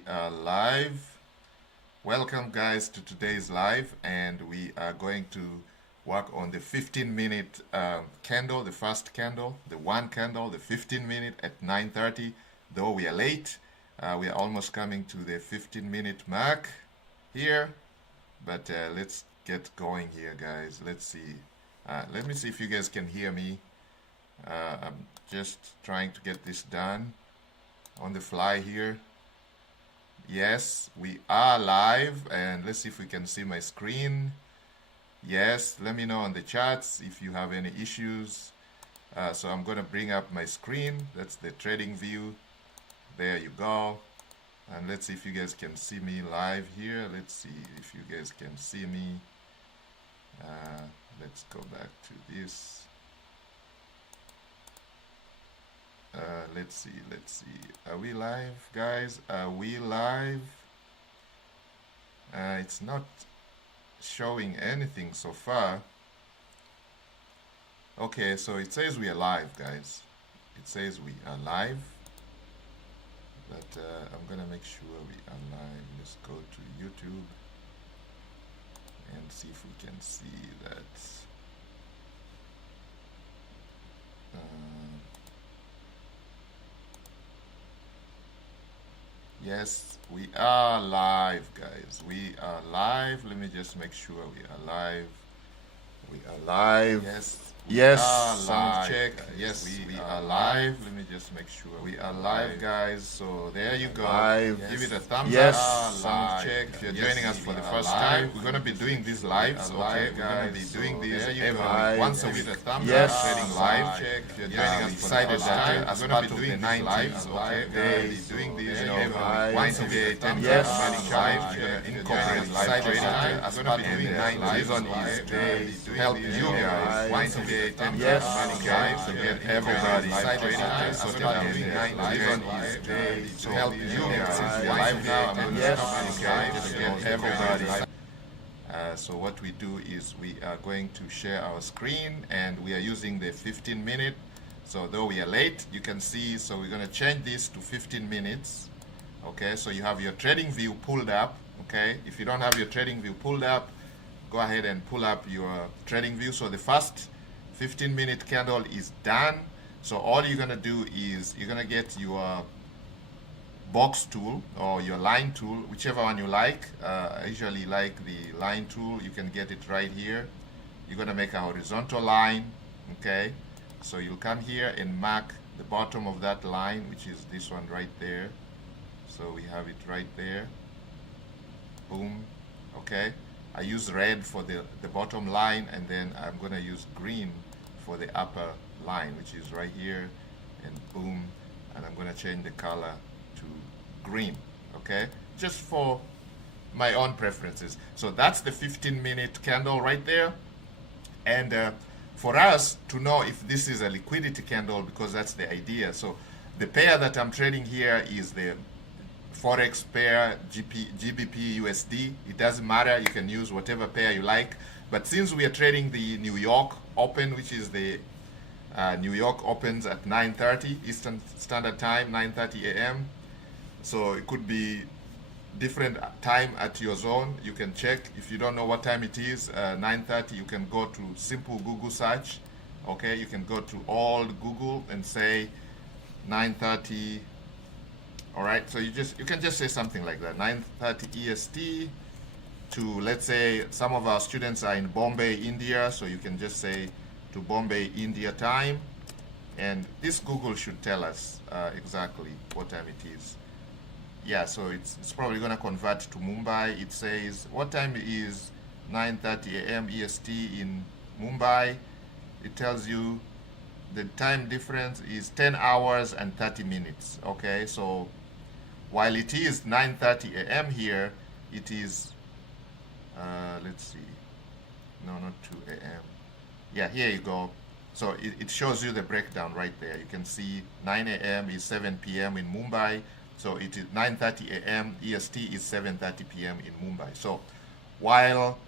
We are live. Welcome, guys, to today's live, and we are going to work on the 15-minute candle, the first candle, the one candle, the 15-minute at 9:30. Though we are late, we are almost coming to the 15-minute mark here, but let's get going here, guys. Let's see. Let me see if you guys can hear me. I'm just trying to get this done on the fly here. Yes, we are live, and let's see if we can see my screen. Yes, let me know on the chats if you have any issues. So I'm going to bring up my screen. That's the trading view. There you go. And let's see if you guys can see me live here. Let's see if you guys can see me. Let's go back to this. Let's see. Are we live, guys? Are we live? It's not showing anything so far. Okay, so it says we are live, guys. It says we are live. But I'm gonna make sure we are live. Let's go to YouTube and see if we can see that. Yes, we are live, guys. We are live. Let me just make sure we are live. We are live. Yes, sound check. Yes, we are live. Let me just make sure we are live, guys. So there you go. Give it a thumbs up. Sound check. If you're joining us for the first time, we're gonna be doing these lives. Okay, we're gonna be doing these every once a week. Yes, trading live check. If you're joining us excited that I'm gonna be doing these lives. Okay, we're gonna be doing these every once a week. Yes, live check. Incorporate live trading. I'm gonna be doing 9 lives on is to help you guys once a week. Yes, guys, to get everybody excited. So doing 9 lives on is to help you guys live now. I'm going to guys to get everybody. So what we do is we are going to share our screen, and we are using the 15-minute. So though we are late, you can see, so we're going to change this to 15 minutes. Okay, so you have your trading view pulled up. Okay, if you don't have your trading view pulled up, go ahead and pull up your trading view. So the first 15-minute candle is done. So all you're gonna do is you're gonna get your box tool or your line tool, whichever one you like. I usually like the line tool. You can get it right here. You're gonna make a horizontal line. Okay, so you'll come here and mark the bottom of that line, which is this one right there. So we have it right there. Boom. Okay, I use red for the bottom line, and then I'm gonna use green for the upper line, which is right here, and boom, and I'm gonna change the color to green. Okay, just for my own preferences. So that's the 15-minute candle right there. And for us to know if this is a liquidity candle, because that's the idea. So the pair that I'm trading here is the Forex pair GBP USD. It doesn't matter, you can use whatever pair you like, but since we are trading the New York Open, which is the New York opens at 9:30 Eastern Standard Time, 9:30 a.m. So it could be different time at your zone. You can check if you don't know what time it is. 9:30, you can go to simple Google search. Okay, you can go to all Google and say 9:30. All right, so you can just say something like that, 9:30 EST to, let's say, some of our students are in Bombay, India, so you can just say to Bombay, India time, and this Google should tell us exactly what time it is. Yeah, so it's probably going to convert to Mumbai. It says, what time is 9:30 a.m. EST in Mumbai? It tells you the time difference is 10 hours and 30 minutes. Okay, so while it is 9:30 a.m. here, it is, let's see, no, not 2 a.m. Yeah, here you go. So it shows you the breakdown right there. You can see 9 a.m. is 7 p.m. in Mumbai. So it is 9:30 a.m. EST is 7:30 p.m. in Mumbai. So while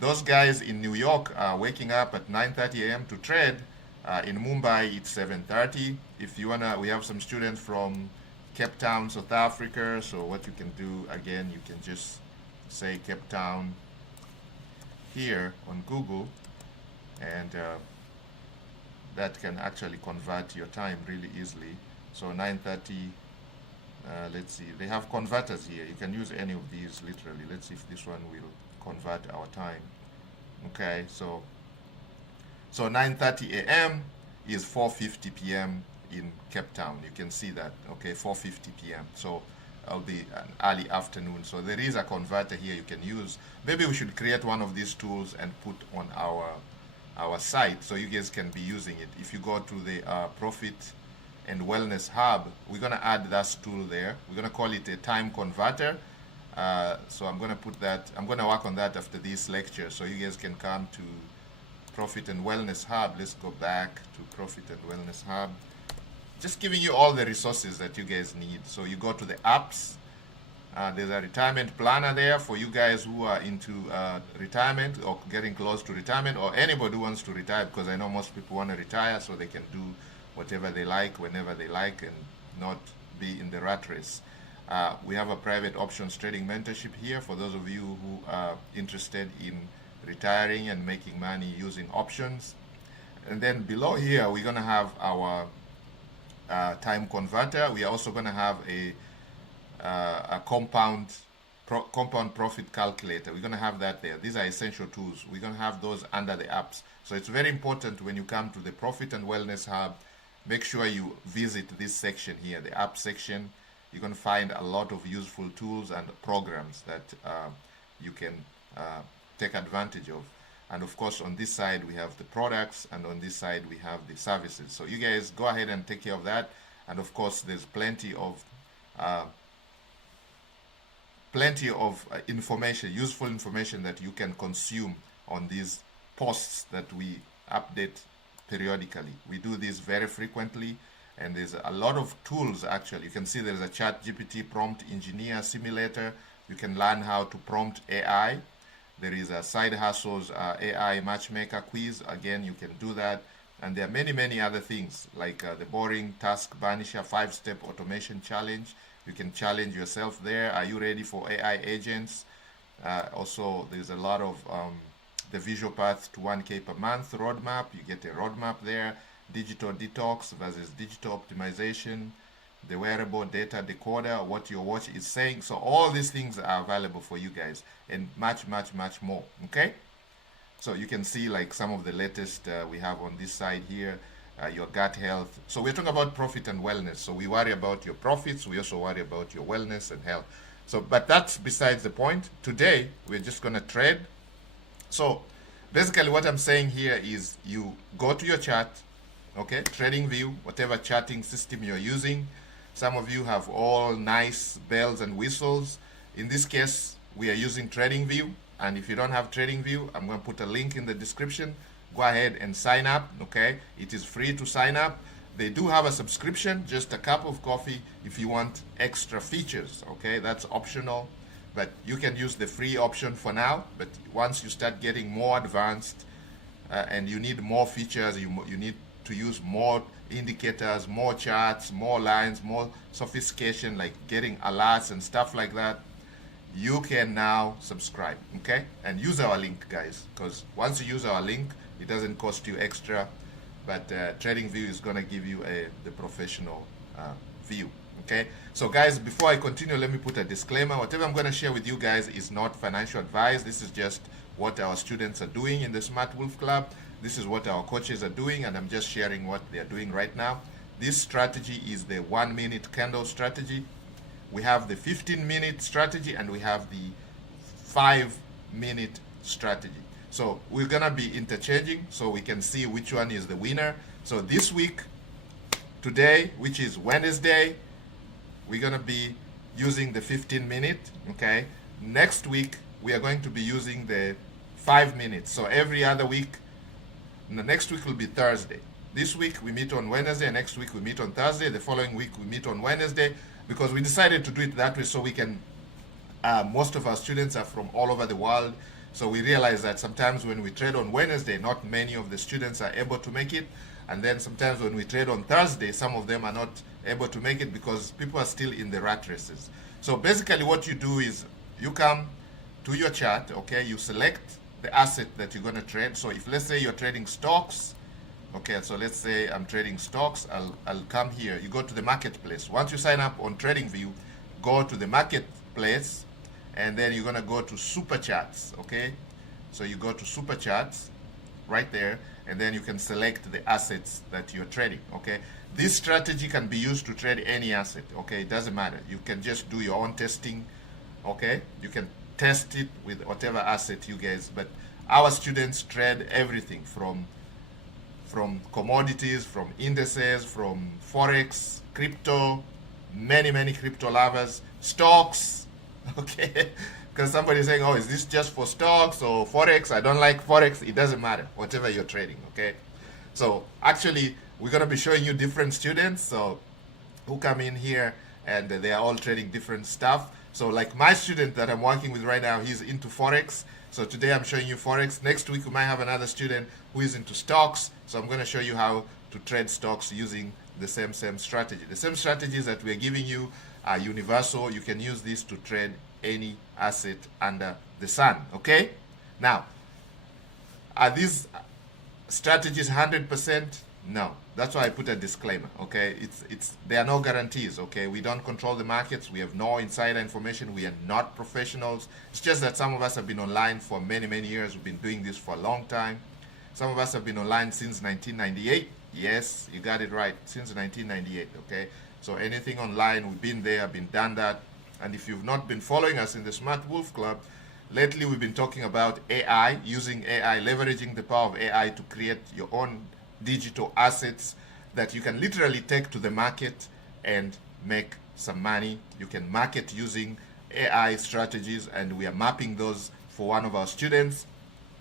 those guys in New York are waking up at 9:30 a.m. to trade, in Mumbai it's 7:30. If you wanna, we have some students from Cape Town, South Africa. So what you can do, again, you can just say Cape Town here on Google, and that can actually convert your time really easily. So 9:30, let's see, they have converters here. You can use any of these literally. Let's see if this one will convert our time. Okay, so 9:30 a.m. is 4:50 p.m. in Cape Town. You can see that, okay, 4:50 p.m. So it'll be an early afternoon. So there is a converter here you can use. Maybe we should create one of these tools and put on our site so you guys can be using it. If you go to the Profit and Wellness Hub, we're going to add that tool there. We're going to call it a time converter. So I'm going to put that, I'm going to work on that after this lecture, so you guys can come to Profit and Wellness Hub. Let's go back to Profit and Wellness Hub. Just giving you all the resources that you guys need. So you go to the apps. There's a retirement planner there for you guys who are into retirement or getting close to retirement, or anybody who wants to retire, because I know most people want to retire so they can do whatever they like, whenever they like, and not be in the rat race. We have a private options trading mentorship here for those of you who are interested in retiring and making money using options. And then below here, we're going to have our time converter. We are also going to have a compound profit calculator. We're going to have that there. These are essential tools. We're going to have those under the apps. So it's very important when you come to the Profit and Wellness Hub, make sure you visit this section here, the app section. You're going to find a lot of useful tools and programs that you can take advantage of. And of course, on this side, we have the products, and on this side, we have the services. So you guys go ahead and take care of that. And of course, there's plenty of information, useful information that you can consume on these posts that we update periodically. We do this very frequently, and there's a lot of tools actually. You can see there's a ChatGPT prompt engineer simulator. You can learn how to prompt AI. There is a side hustles AI matchmaker quiz. Again, you can do that. And there are many, many other things like the boring task banisher 5-step automation challenge. You can challenge yourself there. Are you ready for AI agents? Also, there's a lot of the visual path to 1K per month roadmap. You get a roadmap there. Digital detox versus digital optimization. The wearable data decoder, what your watch is saying. So all these things are available for you guys, and much, much, much more. Okay? So you can see like some of the latest we have on this side here. Your gut health. So we're talking about profit and wellness. So we worry about your profits. We also worry about your wellness and health. So, but that's besides the point. Today, we're just going to trade. So basically what I'm saying here is you go to your chart, okay, trading view, whatever charting system you're using. Some of you have all nice bells and whistles. In this case, we are using trading view. And if you don't have trading view, I'm going to put a link in the description. Go ahead and sign up, okay? It is free to sign up. They do have a subscription, just a cup of coffee if you want extra features, okay? That's optional, but you can use the free option for now. But once you start getting more advanced and you need more features, you need to use more indicators, more charts, more lines, more sophistication, like getting alerts and stuff like that, you can now subscribe, okay? And use our link, guys, because once you use our link, it doesn't cost you extra, but TradingView is going to give you the professional view, okay? So guys, before I continue, let me put a disclaimer. Whatever I'm going to share with you guys is not financial advice. This is just what our students are doing in the Smart Wolf Club. This is what our coaches are doing, and I'm just sharing what they're doing right now. This strategy is the 1-minute candle strategy. We have the 15-minute strategy, and we have the 5-minute strategy. So we're going to be interchanging so we can see which one is the winner. So this week, today, which is Wednesday, we're going to be using the 15-minute, okay? Next week, we are going to be using the 5 minutes. So every other week, the next week will be Thursday. This week, we meet on Wednesday. Next week, we meet on Thursday. The following week, we meet on Wednesday, because we decided to do it that way so we can, most of our students are from all over the world. So we realize that sometimes when we trade on Wednesday, not many of the students are able to make it. And then sometimes when we trade on Thursday, some of them are not able to make it because people are still in the rat races. So basically what you do is you come to your chart, okay, you select the asset that you're going to trade. So if let's say you're trading stocks, okay, so let's say I'm trading stocks, I'll come here. You go to the marketplace. Once you sign up on TradingView, go to the marketplace, and then you're going to go to super charts, okay? So you go to super charts right there, and then you can select the assets that you're trading, okay? This strategy can be used to trade any asset, okay? It doesn't matter. You can just do your own testing, okay? You can test it with whatever asset you guys, but our students trade everything from commodities, from indices, from forex, crypto, many crypto lovers, stocks, okay? Because somebody's saying, oh, is this just for stocks or forex? I don't like forex. It doesn't matter, whatever you're trading, okay? So actually, we're going to be showing you different students so who come in here, and they are all trading different stuff. So like my student that I'm working with right now, he's into forex. So today I'm showing you forex. Next week we might have another student who is into stocks. So I'm going to show you how to trade stocks using the same strategy. The same strategies that we're giving you are universal. You can use this to trade any asset under the sun, okay? Now, are these strategies 100%? No. That's why I put a disclaimer, okay? There are no guarantees, okay? We don't control the markets. We have no insider information. We are not professionals. It's just that some of us have been online for many years. We've been doing this for a long time. Some of us have been online since 1998. Yes, you got it right, since 1998, okay? So anything online, we've been there, been done that. And if you've not been following us in the Smart Wolf Club, lately we've been talking about AI, using AI, leveraging the power of AI to create your own digital assets that you can literally take to the market and make some money. You can market using AI strategies, and we are mapping those for one of our students.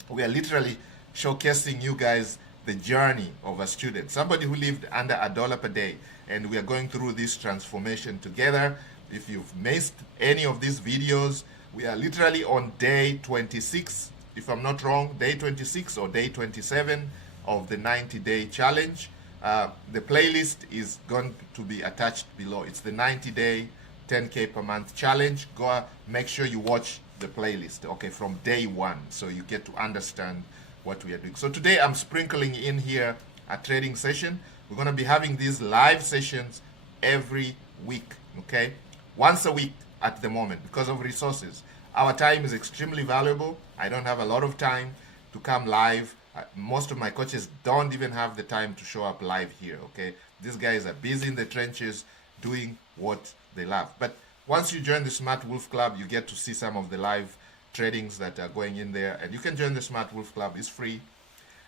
We are literally showcasing you guys the journey of a student, somebody who lived under $1 per day, and we are going through this transformation together. If you've missed any of these videos, we are literally on day 26, if I'm not wrong, day 26 or day 27 of the 90-day challenge. The playlist is going to be attached below. It's the 90-day 10K per month challenge. Go make sure you watch the playlist, okay, from day one, so you get to understand what we are doing. So today I'm sprinkling in here a trading session. We're going to be having these live sessions every week, okay? Once a week at the moment because of resources. Our time is extremely valuable. I don't have a lot of time to come live. Most of my coaches don't even have the time to show up live here, okay? These guys are busy in the trenches doing what they love. But once you join the Smart Wolf Club, you get to see some of the live tradings that are going in there. And you can join the Smart Wolf Club. It's free.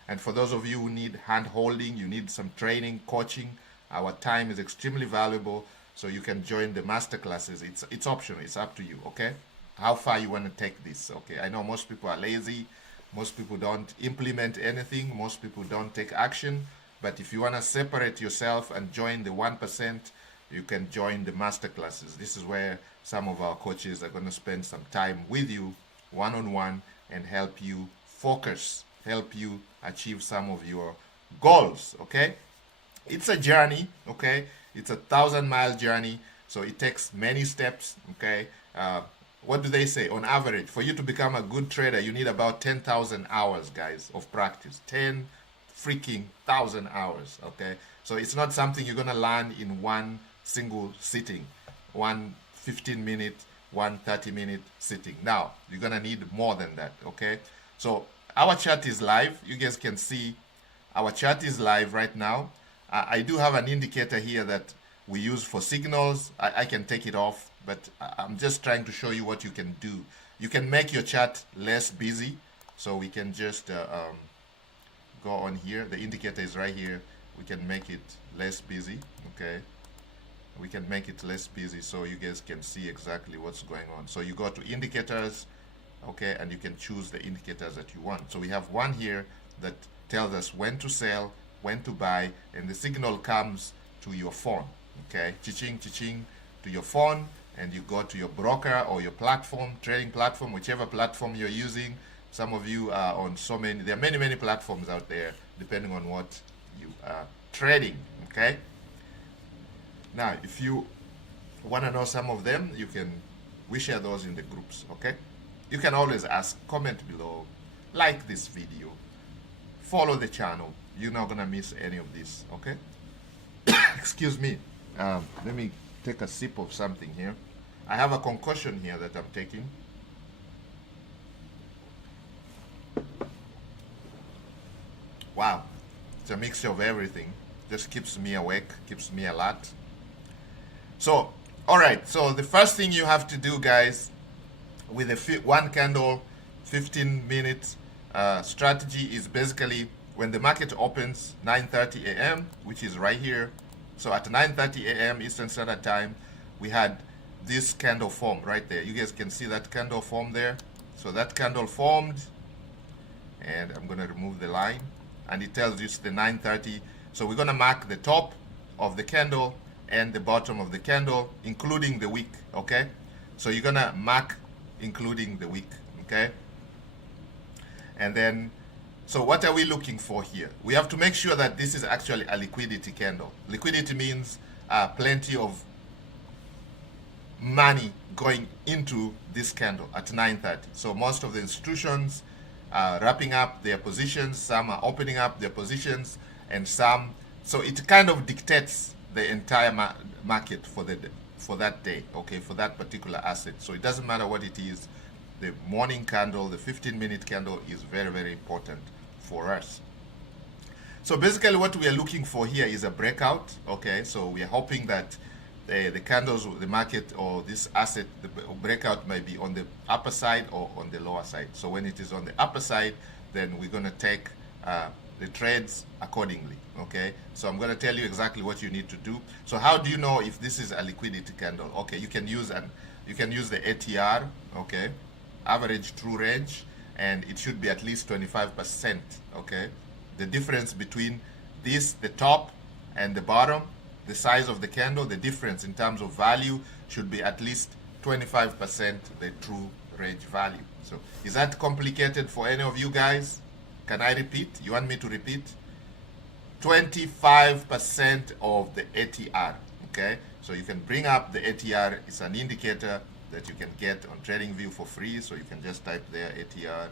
And for those of you who need hand holding, you need some training, coaching, our time is extremely valuable. So you can join the master classes. It's optional. It's up to you, okay? How far you want to take this, okay? I know most people are lazy. Most people don't implement anything. Most people don't take action. But if you want to separate yourself and join the 1%, you can join the master classes. This is where some of our coaches are going to spend some time with you one-on-one and help you focus, help you achieve some of your goals, okay? It's a journey, okay? It's a 1,000-mile journey, so it takes many steps, okay? What do they say? On average, for you to become a good trader, you need about 10,000 hours, guys, of practice. 10 freaking thousand hours, okay? So it's not something you're going to learn in one single sitting, one 15-minute, one 30-minute sitting. Now, you're going to need more than that, okay? So our chat is live. You guys can see our chat is live right now. I do have an indicator here that we use for signals. I can take it off, but I'm just trying to show you what you can do. You can make your chat less busy. So we can just go on here. The indicator is right here. We can make it less busy, okay? We can make it less busy so you guys can see exactly what's going on. So you go to indicators, okay, and you can choose the indicators that you want. So we have one here that tells us when to sell, when to buy, and the signal comes to your phone, okay? Cha-ching, cha-ching to your phone, and you go to your broker or your platform, trading platform, whichever platform you're using. Some of you are on so many, there are many platforms out there, depending on what you are trading. Okay. Now, if you want to know some of them, we share those in the groups. Okay. You can always ask, comment below, like this video, follow the channel. You're not gonna miss any of this. Okay. Excuse me. Let me take a sip of something here. I have a concoction here that I'm taking. Wow, it's a mixture of everything. Just keeps me awake, keeps me alert. So, all right. So the first thing you have to do, guys, with a one candle, 15 minutes strategy is basically when the market opens 9:30 a.m., which is right here. So at 9:30 a.m. Eastern Standard Time, we had this candle form right there. You guys can see that candle form there. So that candle formed, and I'm gonna remove the line, and it tells you it's the 9:30. So we're gonna mark the top of the candle and the bottom of the candle, including the wick. Okay, so you're gonna mark including the wick. Okay, and then, so what are we looking for here? We have to make sure that this is actually a liquidity candle. Liquidity means plenty of money going into this candle at 9:30. So most of the institutions are wrapping up their positions, some are opening up their positions, and some, so it kind of dictates the entire market for that day, okay, for that particular asset. So it doesn't matter what it is. The morning candle, the 15-minute candle is very, very important for us. So basically what we are looking for here is a breakout, okay? So we are hoping that the candles, the market or this asset, the breakout may be on the upper side or on the lower side. So when it is on the upper side, then we're going to take the trades accordingly, okay? So I'm going to tell you exactly what you need to do. So how do you know if this is a liquidity candle? Okay, you can use the ATR, okay, average true range, and it should be at least 25%, okay? The difference between this, the top and the bottom, the size of the candle, the difference in terms of value should be at least 25% the true range value. So is that complicated for any of you guys? Can I repeat? You want me to repeat? 25% of the ATR, okay? So you can bring up the ATR. It's an indicator that you can get on TradingView for free. So you can just type there ATR,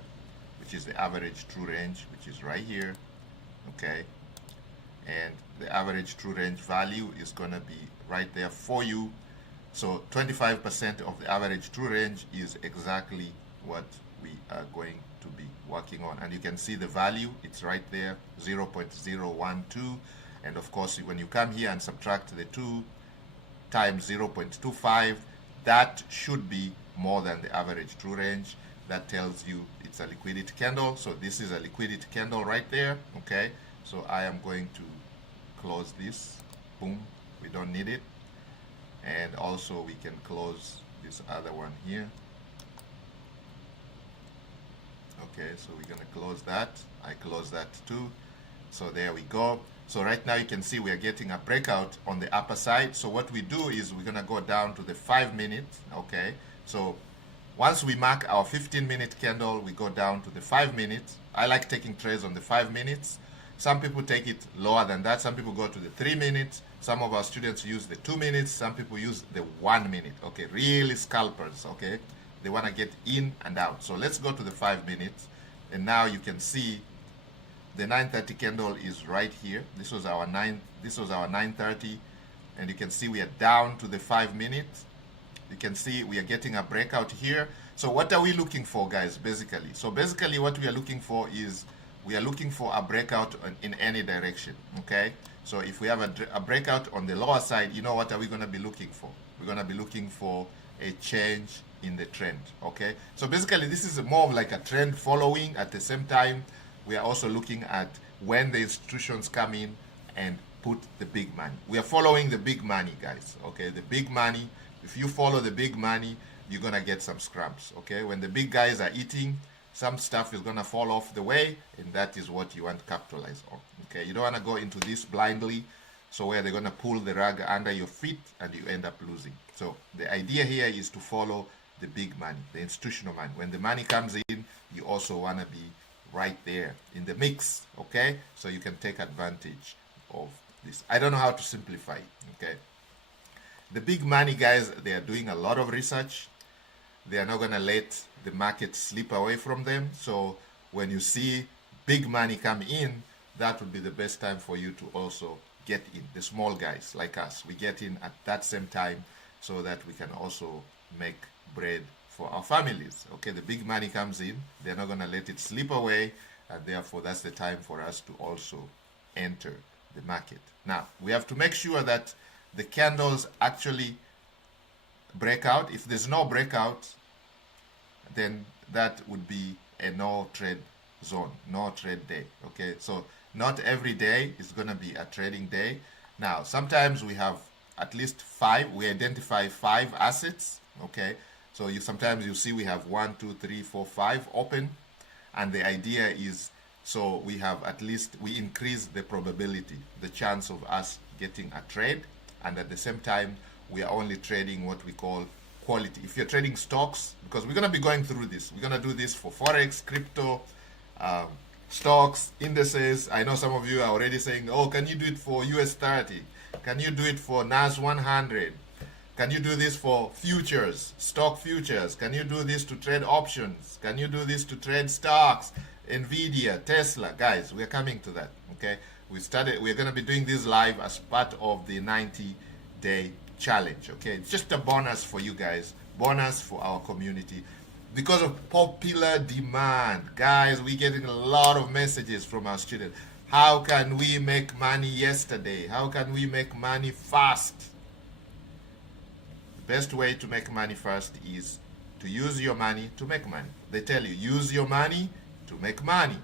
which is the average true range, which is right here, okay? And the average true range value is going to be right there for you. So 25% of the average true range is exactly what we are going to be working on. And you can see the value, it's right there, 0.012. And of course, when you come here and subtract the 2 times 0.25, that should be more than the average true range. That tells you it's a liquidity candle. So this is a liquidity candle right there, okay? So I am going to close this. Boom, we don't need it. And also we can close this other one here. Okay, so we're gonna close that. I close that too. So there we go. So right now you can see we are getting a breakout on the upper side. So what we do is we're gonna go down to the 5 minutes, okay? So once we mark our 15-minute candle, we go down to the 5 minutes. I like taking trades on the 5 minutes. Some people take it lower than that. Some people go to the 3 minutes. Some of our students use the 2 minutes. Some people use the 1 minute. Okay, really scalpers, okay? They want to get in and out. So let's go to the 5 minutes. And now you can see the 9:30 candle is right here. This was our 9:30. And you can see we are down to the 5 minutes. You can see we are getting a breakout here. So what are we looking for, guys, basically? So basically what we are looking for is we are looking for a breakout in any direction, okay? So if we have a breakout on the lower side, you know what are we going to be looking for? We're going to be looking for a change in the trend, okay? So basically this is more of like a trend following. At the same time, we are also looking at when the institutions come in and put the big money. We are following the big money, guys, okay? The big money. If you follow the big money, you're going to get some scrubs, okay? When the big guys are eating, some stuff is going to fall off the way, and that is what you want to capitalize on, okay? You don't want to go into this blindly, so where they're going to pull the rug under your feet and you end up losing. So the idea here is to follow the big money, the institutional money. When the money comes in, you also want to be right there in the mix, okay? So you can take advantage of this. I don't know how to simplify it, okay? The big money guys, they are doing a lot of research. They are not going to let the market slip away from them. So when you see big money come in, that would be the best time for you to also get in. The small guys like us, we get in at that same time so that we can also make bread for our families. Okay, the big money comes in, they're not going to let it slip away, and therefore that's the time for us to also enter the market. Now, we have to make sure that the candles actually break out. If there's no breakout, then that would be a no trade zone, no trade day. Okay, so not every day is going to be a trading day. Now, sometimes we have at least five, we identify 5 assets. Okay, so sometimes you see we have 1, 2, 3, 4, 5 open, and the idea is so we have at least, we increase the probability, the chance of us getting a trade, and at the same time we are only trading what we call quality. If you're trading stocks, because we're going to be going through this, we're going to do this for forex, crypto, stocks, indices. I know some of you are already saying, oh, can you do it for US 30? Can you do it for NAS 100? Can you do this for futures, stock futures? Can you do this to trade options? Can you do this to trade stocks, Nvidia, Tesla? Guys, we're coming to that, okay? We're going to be doing this live as part of the 90-day challenge, okay? It's just a bonus for you guys, bonus for our community. Because of popular demand, guys, we're getting a lot of messages from our students. How can we make money yesterday? How can we make money fast? The best way to make money fast is to use your money to make money. They tell you, use your money to make money.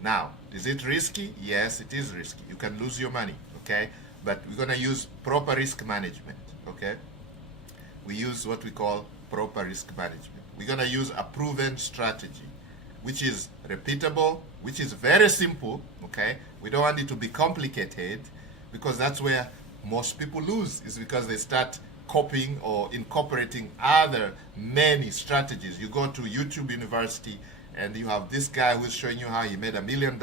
Now, is it risky? Yes, it is risky. You can lose your money, okay? But we're going to use proper risk management, okay? We use what we call proper risk management. We're going to use a proven strategy, which is repeatable, which is very simple, okay? We don't want it to be complicated, because that's where most people lose, is because they start copying or incorporating other many strategies. You go to YouTube University and you have this guy who's showing you how he made $1 million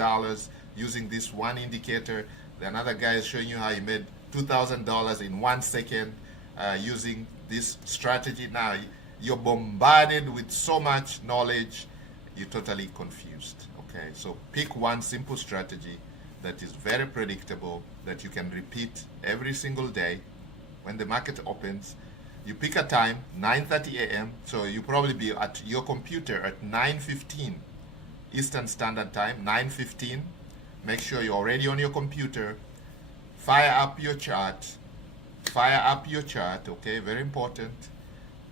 using this one indicator. Another guy is showing you how he made $2,000 in 1 second using this strategy. Now, you're bombarded with so much knowledge, you're totally confused, okay? So pick one simple strategy that is very predictable, that you can repeat every single day. When the market opens, you pick a time, 9:30 a.m., so you probably be at your computer at 9:15 Eastern Standard Time, 9:15. Make sure you're already on your computer. Fire up your chart, okay? Very important.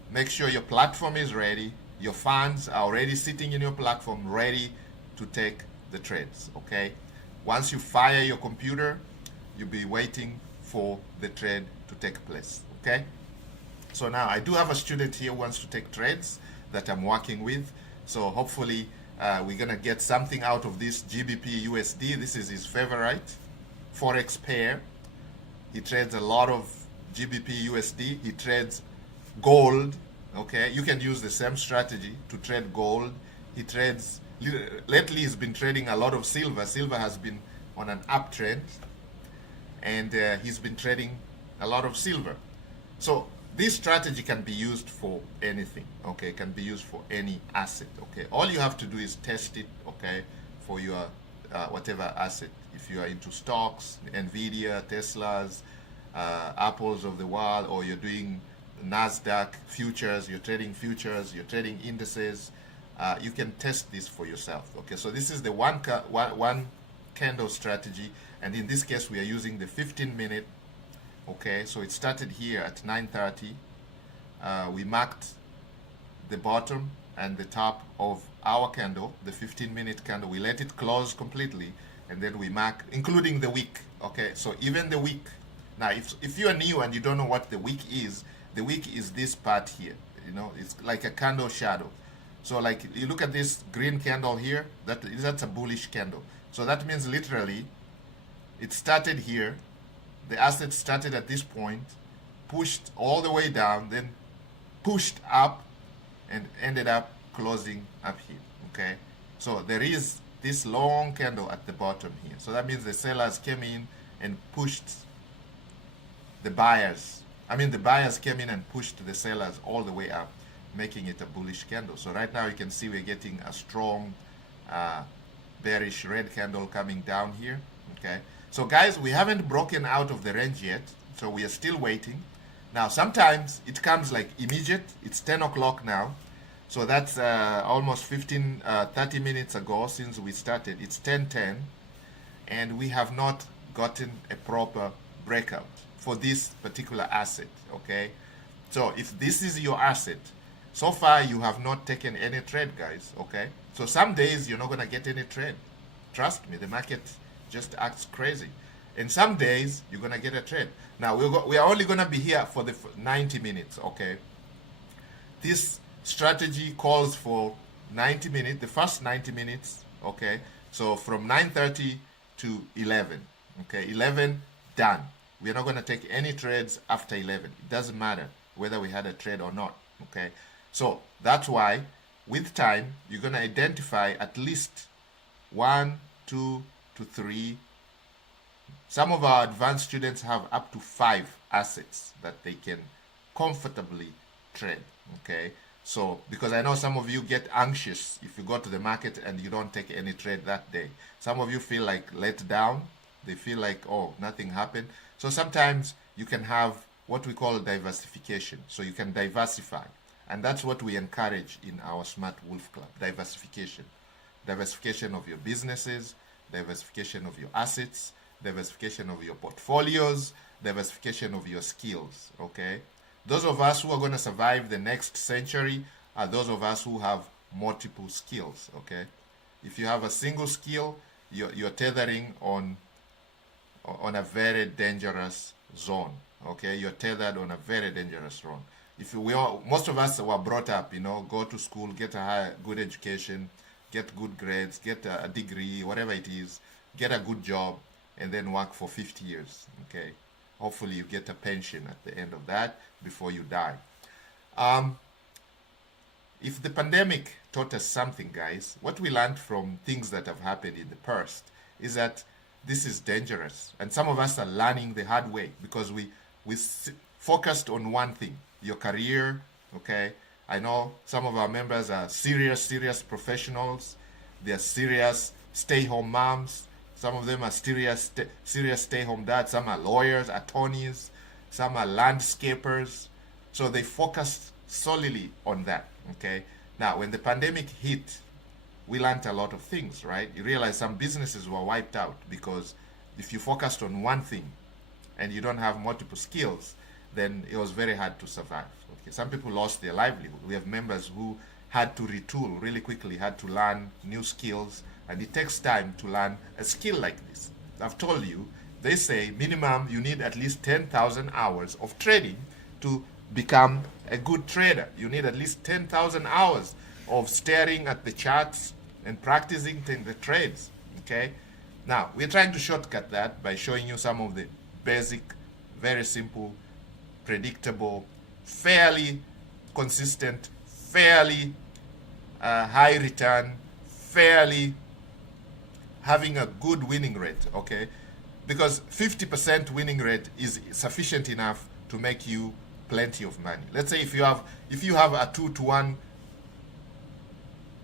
Make sure your platform is ready. Your funds are already sitting in your platform, ready to take the trades, okay? Once you fire your computer, you'll be waiting for the trade to take place, okay? So now I do have a student here who wants to take trades that I'm working with. So hopefully we're gonna get something out of this GBP USD. This is his favorite forex pair. He trades a lot of GBP USD. He trades gold, okay? You can use the same strategy to trade gold. He trades, lately he's been trading a lot of silver. Silver has been on an uptrend, and he's been trading a lot of silver. So this strategy can be used for anything, okay? Can be used for any asset, okay? All you have to do is test it, okay, for your whatever asset. If you are into stocks, Nvidia, Teslas, Apples of the world, or you're doing NASDAQ futures, you're trading indices, you can test this for yourself, okay? So this is the one candle strategy, and in this case we are using the 15-minute. Okay, so it started here at 9:30. We marked the bottom and the top of our candle, the 15-minute candle. We let it close completely, and then we mark, including the wick. Okay, so even the wick. Now, if you are new and you don't know what the wick is this part here. You know, it's like a candle shadow. So like you look at this green candle here, that's a bullish candle. So that means literally it started here. The asset started at this point, pushed all the way down, then pushed up, and ended up closing up here, okay? So there is this long candle at the bottom here. So that means the sellers came in and pushed the buyers. The buyers came in and pushed the sellers all the way up, making it a bullish candle. So right now you can see we're getting a strong bearish red candle coming down here. Okay. So guys, we haven't broken out of the range yet. So we are still waiting. Now sometimes it comes like immediate. It's 10 o'clock now. So that's almost 30 minutes ago since we started. It's 10:10, and we have not gotten a proper breakout for this particular asset, okay? So if this is your asset, so far you have not taken any trade, guys, okay? So some days you're not going to get any trade. Trust me, the market just acts crazy. And some days you're going to get a trade. Now, we are only going to be here for the 90 minutes, okay? This strategy calls for 90 minutes, the first 90 minutes, okay? So from 9:30 to 11, okay? 11, done. We're not going to take any trades after 11. It doesn't matter whether we had a trade or not, okay? So that's why with time, you're going to identify at least 1, 2 to 3. Some of our advanced students have up to 5 assets that they can comfortably trade, okay? So, because I know some of you get anxious if you go to the market and you don't take any trade that day. Some of you feel like let down. They feel like, oh, nothing happened. So sometimes you can have what we call diversification. So you can diversify. And that's what we encourage in our Smart Wolf Club, diversification. Diversification of your businesses, diversification of your assets, diversification of your portfolios, diversification of your skills, okay? Those of us who are going to survive the next century are those of us who have multiple skills, okay? If you have a single skill, you're tethering on a very dangerous zone, okay? You're tethered on a very dangerous zone. Most of us were brought up, go to school, get a good education, get good grades, get a degree, whatever it is, get a good job, and then work for 50 years, okay? Hopefully you get a pension at the end of that before you die. If the pandemic taught us something, guys, what we learned from things that have happened in the past is that this is dangerous. And some of us are learning the hard way because we focused on one thing, your career, okay? I know some of our members are serious professionals. They're serious stay-home moms. Some of them are serious stay-home dads. Some are lawyers, attorneys. Some are landscapers. So they focused solely on that, okay? Now, when the pandemic hit, we learned a lot of things, right? You realize some businesses were wiped out because if you focused on one thing and you don't have multiple skills, then it was very hard to survive. Okay? Some people lost their livelihood. We have members who had to retool really quickly, had to learn new skills, and it takes time to learn a skill like this. I've told you, they say minimum you need at least 10,000 hours of trading to become a good trader. You need at least 10,000 hours of staring at the charts and practicing the trades, okay? Now, we're trying to shortcut that by showing you some of the basic, very simple, predictable, fairly consistent, fairly high return, fairly having a good winning rate, okay? Because 50% winning rate is sufficient enough to make you plenty of money. Let's say if you have a 2-to-1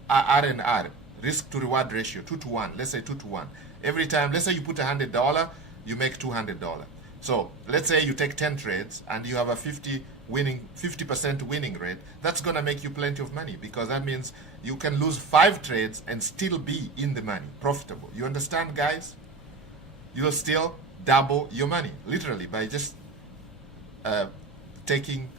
R&R, risk to reward ratio, 2-to-1, let's say 2-to-1. Every time, let's say you put $100, you make $200. So let's say you take 10 trades and you have a 50% winning rate. That's going to make you plenty of money because that means you can lose 5 trades and still be in the money, profitable. You understand, guys? You'll still double your money, literally, by just taking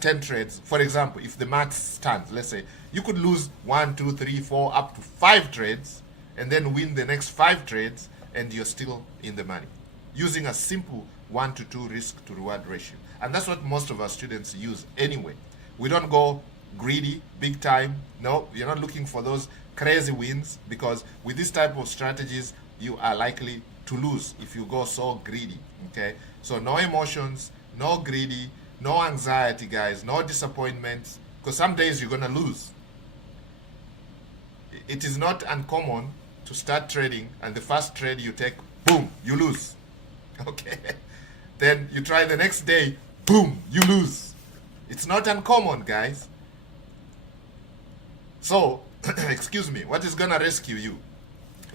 10 trades. For example, if the max stands, let's say, you could lose 1, 2, 3, 4, up to 5 trades and then win the next 5 trades and you're still in the money using a simple 1-to-2 risk to reward ratio. And that's what most of our students use anyway. We don't go greedy, big time. No, you're not looking for those crazy wins because with this type of strategies, you are likely to lose if you go so greedy, okay? So no emotions, no greedy, no anxiety, guys, no disappointments, because some days you're going to lose. It is not uncommon to start trading and the first trade you take, boom, you lose. Okay. Then you try the next day, boom, you lose. It's not uncommon, guys. So, excuse me, what is gonna rescue you?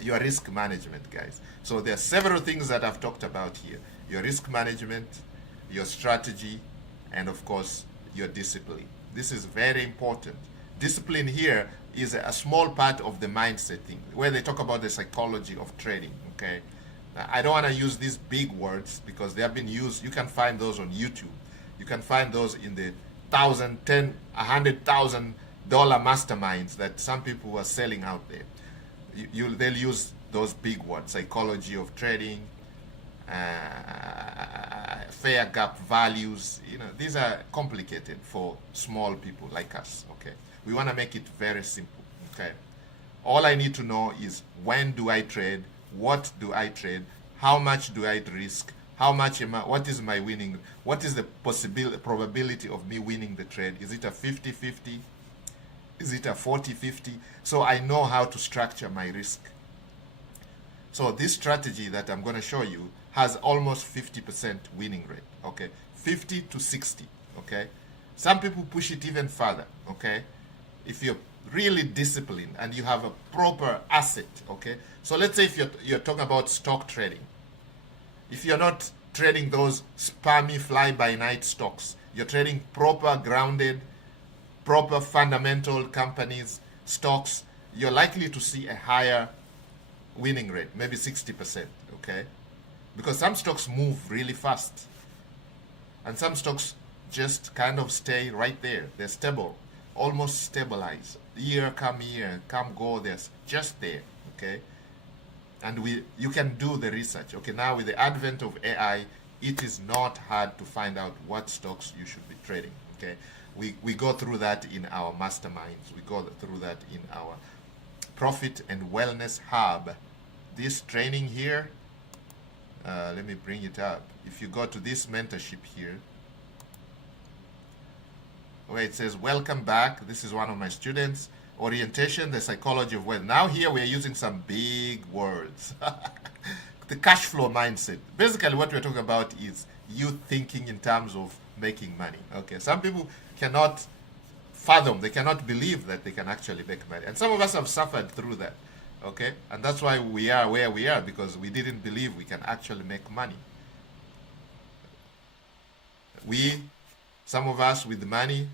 Your risk management, guys. So there are several things that I've talked about here. Your risk management, your strategy, and of course, your discipline. This is very important. Discipline here is a small part of the mindset thing, where they talk about the psychology of trading, okay? Now, I don't want to use these big words because they have been used. You can find those on YouTube. You can find those in the $1,000, $10,000, $100,000 masterminds that some people are selling out there. They'll use those big words, psychology of trading, fair gap values. You know, these are complicated for small people like us. Okay, we want to make it very simple. Okay, all I need to know is when do I trade, what do I trade, how much do I risk, how much am I, what is my winning, what is the probability of me winning the trade? Is it a 50-50? Is it a 40-50? So I know how to structure my risk. So this strategy that I'm going to show you has almost 50% winning rate, okay? 50 to 60, okay? Some people push it even further, okay? If you're really disciplined and you have a proper asset, okay? So let's say if you're talking about stock trading. If you're not trading those spammy fly-by-night stocks, you're trading proper grounded, proper fundamental companies, stocks, you're likely to see a higher winning rate, maybe 60%, okay? Because some stocks move really fast. And some stocks just kind of stay right there. They're stable, almost stabilized. Year, come, go, they're just there, okay? And you can do the research. Okay, now with the advent of AI, it is not hard to find out what stocks you should be trading, okay? We go through that in our masterminds. We go through that in our Profit and Wellness Hub. This training here, let me bring it up. If you go to this mentorship here, where it says, welcome back. This is one of my students. Orientation, the psychology of wealth. Now here we're using some big words. The cash flow mindset. Basically what we're talking about is you thinking in terms of making money. Okay, some people cannot fathom, they cannot believe that they can actually make money. And some of us have suffered through that. Okay, and that's why we are where we are, because we didn't believe we can actually make money. Some of us with money,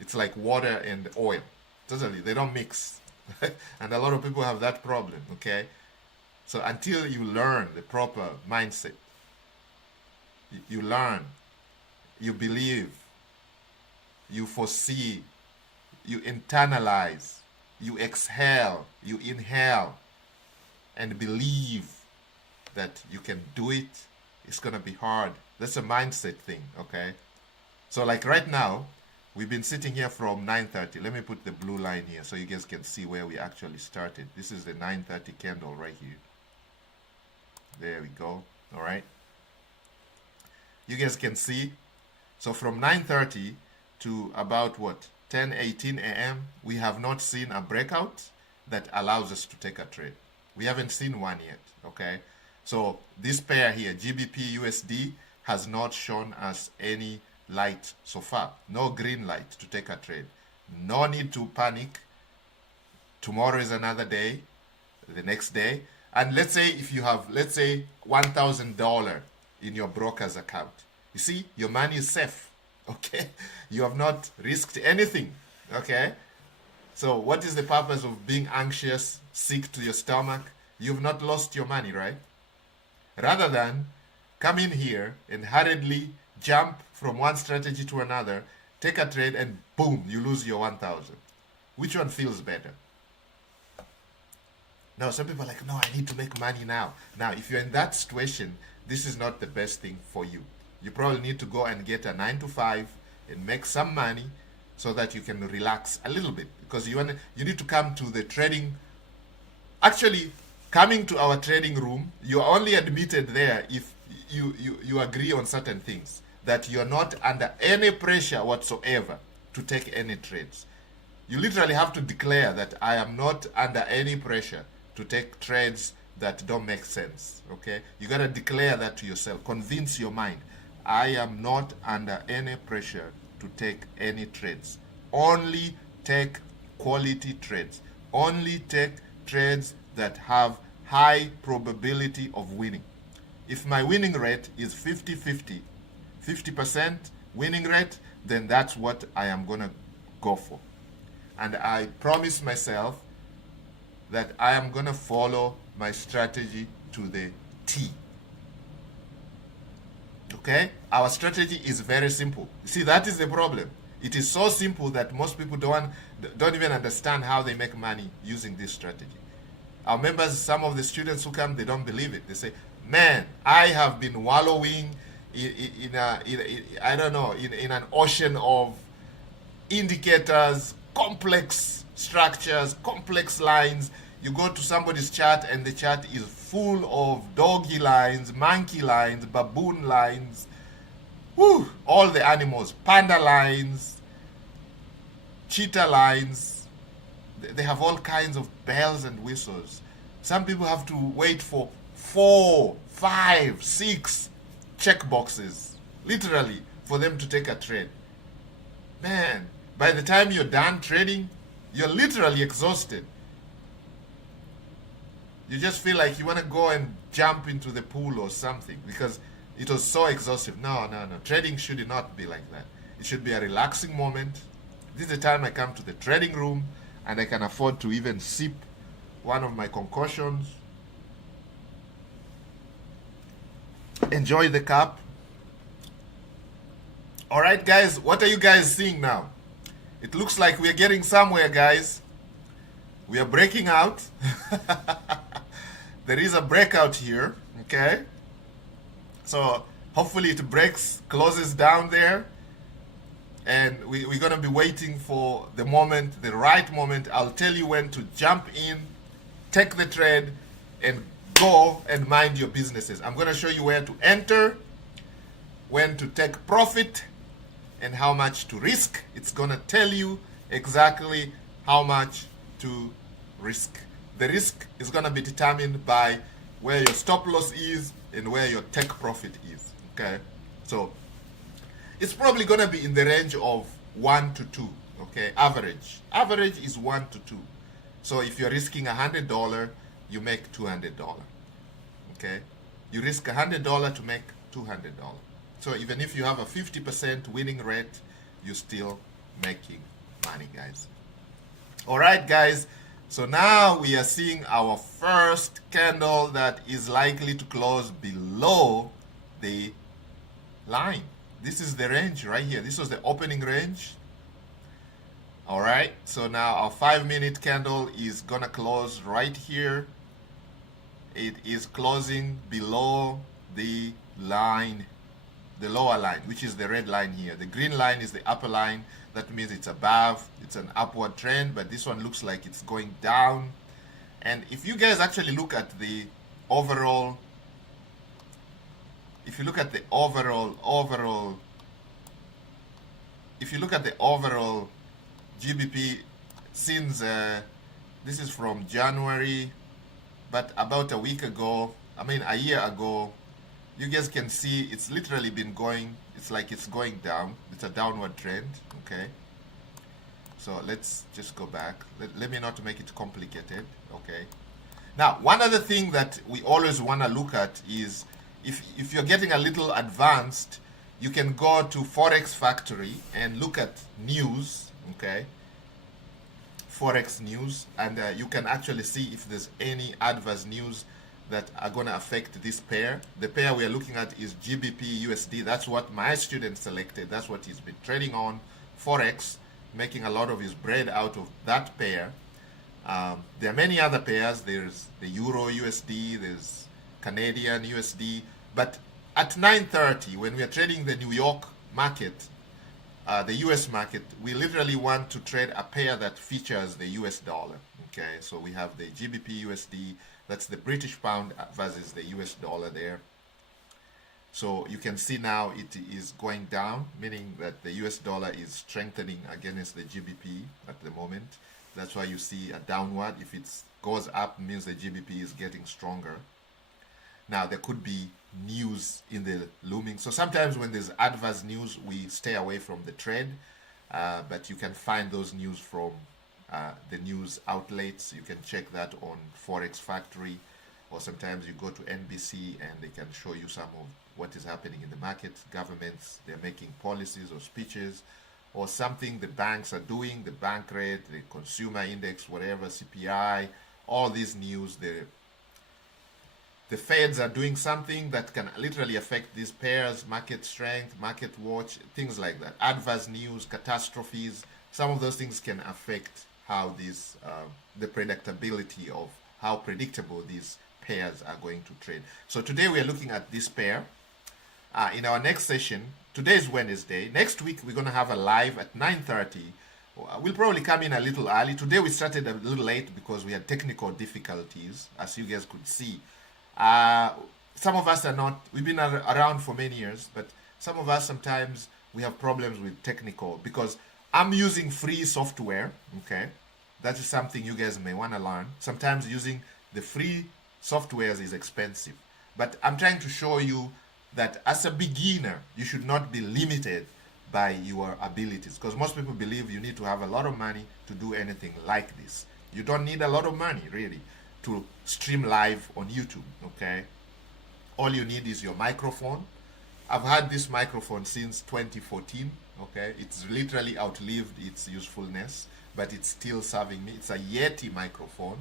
it's like water and oil. Totally, they don't mix. And a lot of people have that problem, okay? So until you learn the proper mindset, you learn, you believe, you foresee, you internalize, you exhale, you inhale, and believe that you can do it, it's going to be hard. That's a mindset thing, okay? So like right now, we've been sitting here from 9:30. Let me put the blue line here so you guys can see where we actually started. This is the 9:30 candle right here. There we go. All right. You guys can see. So from 9:30 to about what? 10:18 a.m. we have not seen a breakout that allows us to take a trade. We haven't seen one yet. Okay. So this pair here, GBP USD, has not shown us any light so far. No green light to take a trade. No need to panic. Tomorrow is another day, the next day. And let's say if you have, let's say, $1,000 in your broker's account. You see, your money is safe, okay? You have not risked anything, okay? So what is the purpose of being anxious, sick to your stomach? You've not lost your money, right? Rather than come in here and hurriedly jump from one strategy to another, take a trade, and boom, you lose your 1,000. Which one feels better? Now, some people are like, no, I need to make money now. Now, if you're in that situation, this is not the best thing for you. You probably need to go and get a 9 to 5 and make some money so that you can relax a little bit, because you need to come to the trading. Actually, coming to our trading room, you're only admitted there if you agree on certain things, that you're not under any pressure whatsoever to take any trades. You literally have to declare that I am not under any pressure to take trades that don't make sense. Okay? You got to declare that to yourself. Convince your mind. I am not under any pressure to take any trades. Only take quality trades. Only take trades that have high probability of winning. If my winning rate is 50-50, 50% winning rate, then that's what I am going to go for. And I promise myself that I am going to follow my strategy to the T. Okay? Our strategy is very simple. See, that is the problem. It is so simple that most people don't even understand how they make money using this strategy. Our members, some of the students who come, they don't believe it. They say, man, I have been wallowing in an ocean of indicators, complex structures, complex lines. You go to somebody's chart and the chart is full of doggy lines, monkey lines, baboon lines, all the animals, panda lines, cheetah lines. They have all kinds of bells and whistles. Some people have to wait for 4, 5, 6 check boxes, literally, for them to take a trade. Man, by the time you're done trading, you're literally exhausted. You just feel like you want to go and jump into the pool or something because it was so exhaustive. No. Trading should not be like that. It should be a relaxing moment. This is the time I come to the trading room and I can afford to even sip one of my concoctions. Enjoy the cup. All right, guys, what are you guys seeing now? It looks like we're getting somewhere, guys. We are breaking out. There is a breakout here, okay? So hopefully it breaks, closes down there. And we're going to be waiting for the moment, the right moment. I'll tell you when to jump in, take the trade, and go and mind your businesses. I'm going to show you where to enter, when to take profit, and how much to risk. It's going to tell you exactly how much to risk. The risk is going to be determined by where your stop loss is and where your take profit is. Okay? So it's probably going to be in the range of 1 to 2. Okay? Average. Average is 1 to 2. So if you're risking $100, you make $200. Okay? You risk $100 to make $200. So even if you have a 50% winning rate, you're still making money, guys. All right, guys. So now we are seeing our first candle that is likely to close below the line. This is the range right here. This was the opening range. All right. So now our 5-minute candle is going to close right here. It is closing below the line, the lower line, which is the red line here. The green line is the upper line. That means it's above, it's an upward trend, but this one looks like it's going down. And if you guys actually look at the overall, if you look at the overall GBP since, this is from January, but about a week ago, a year ago, you guys can see it's literally been going, it's like it's going down. It's a downward trend, okay? So let's just go back. Let me not make it complicated, okay? Now, one other thing that we always want to look at is if you're getting a little advanced, you can go to Forex Factory and look at news, okay? Forex news, and you can actually see if there's any adverse news that are going to affect this pair. The pair we are looking at is GBP USD. That's what my student selected. That's what he's been trading on. Forex, making a lot of his bread out of that pair. There are many other pairs. There's the Euro USD, there's Canadian USD. But at 9:30, when we are trading the New York market, the US market, we literally want to trade a pair that features the US dollar. Okay, so we have the GBP USD, that's the British pound versus the US dollar there. So you can see now it is going down, meaning that the US dollar is strengthening against the GBP at the moment. That's why you see a downward. If it goes up, means the GBP is getting stronger. Now, there could be news in the looming. So sometimes when there's adverse news, we stay away from the trade. But you can find those news from the news outlets. You can check that on Forex Factory, or sometimes you go to NBC and they can show you some of what is happening in the market. Governments, they're making policies or speeches, or something the banks are doing, the bank rate, the consumer index, whatever, CPI, all these news. The Feds are doing something that can literally affect these pairs, market strength, market watch, things like that. Adverse news, catastrophes, some of those things can affect how these, the predictability of how predictable these pairs are going to trade. So today we are looking at this pair. In our next session, today is Wednesday. Next week we're going to have a live at 9:30. We'll probably come in a little early. Today we started a little late because we had technical difficulties, as you guys could see. Some of us are not, we've been around for many years, but some of us sometimes we have problems with technical, because I'm using free software, okay? That is something you guys may want to learn. Sometimes using the free softwares is expensive, but I'm trying to show you that as a beginner, you should not be limited by your abilities, because most people believe you need to have a lot of money to do anything like this. You don't need a lot of money, really, to stream live on YouTube, okay? All you need is your microphone. I've had this microphone since 2014, okay? It's literally outlived its usefulness, but it's still serving me. It's a Yeti microphone,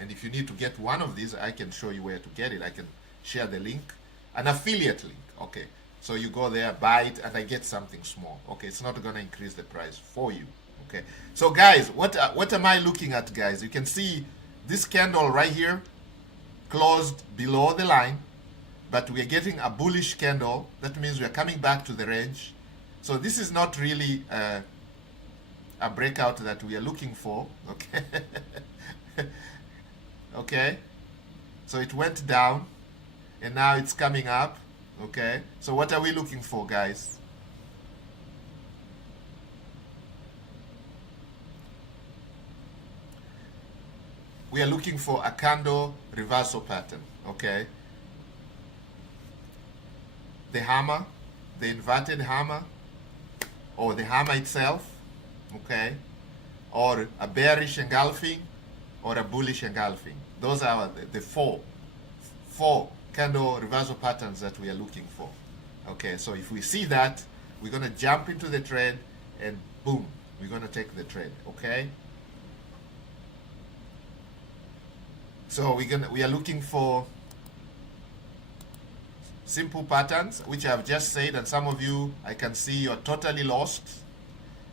and if you need to get one of these, I can show you where to get it. I can share the link, an affiliate link, okay? So you go there, buy it, and I get something small, okay? It's not gonna increase the price for you, okay? So guys, what am I looking at, guys? You can see this candle right here closed below the line, but we are getting a bullish candle. That means we are coming back to the range. So this is not really a breakout that we are looking for, okay? Okay, so it went down and now it's coming up, okay? So what are we looking for, guys? We are looking for a candle reversal pattern, okay? The hammer, the inverted hammer, or the hammer itself, okay? Or a bearish engulfing, or a bullish engulfing. Those are the four candle reversal patterns that we are looking for. Okay, so if we see that, we're gonna jump into the trade, and boom, we're gonna take the trade, okay? So we are looking for simple patterns, which I've just said, and some of you, I can see you're totally lost.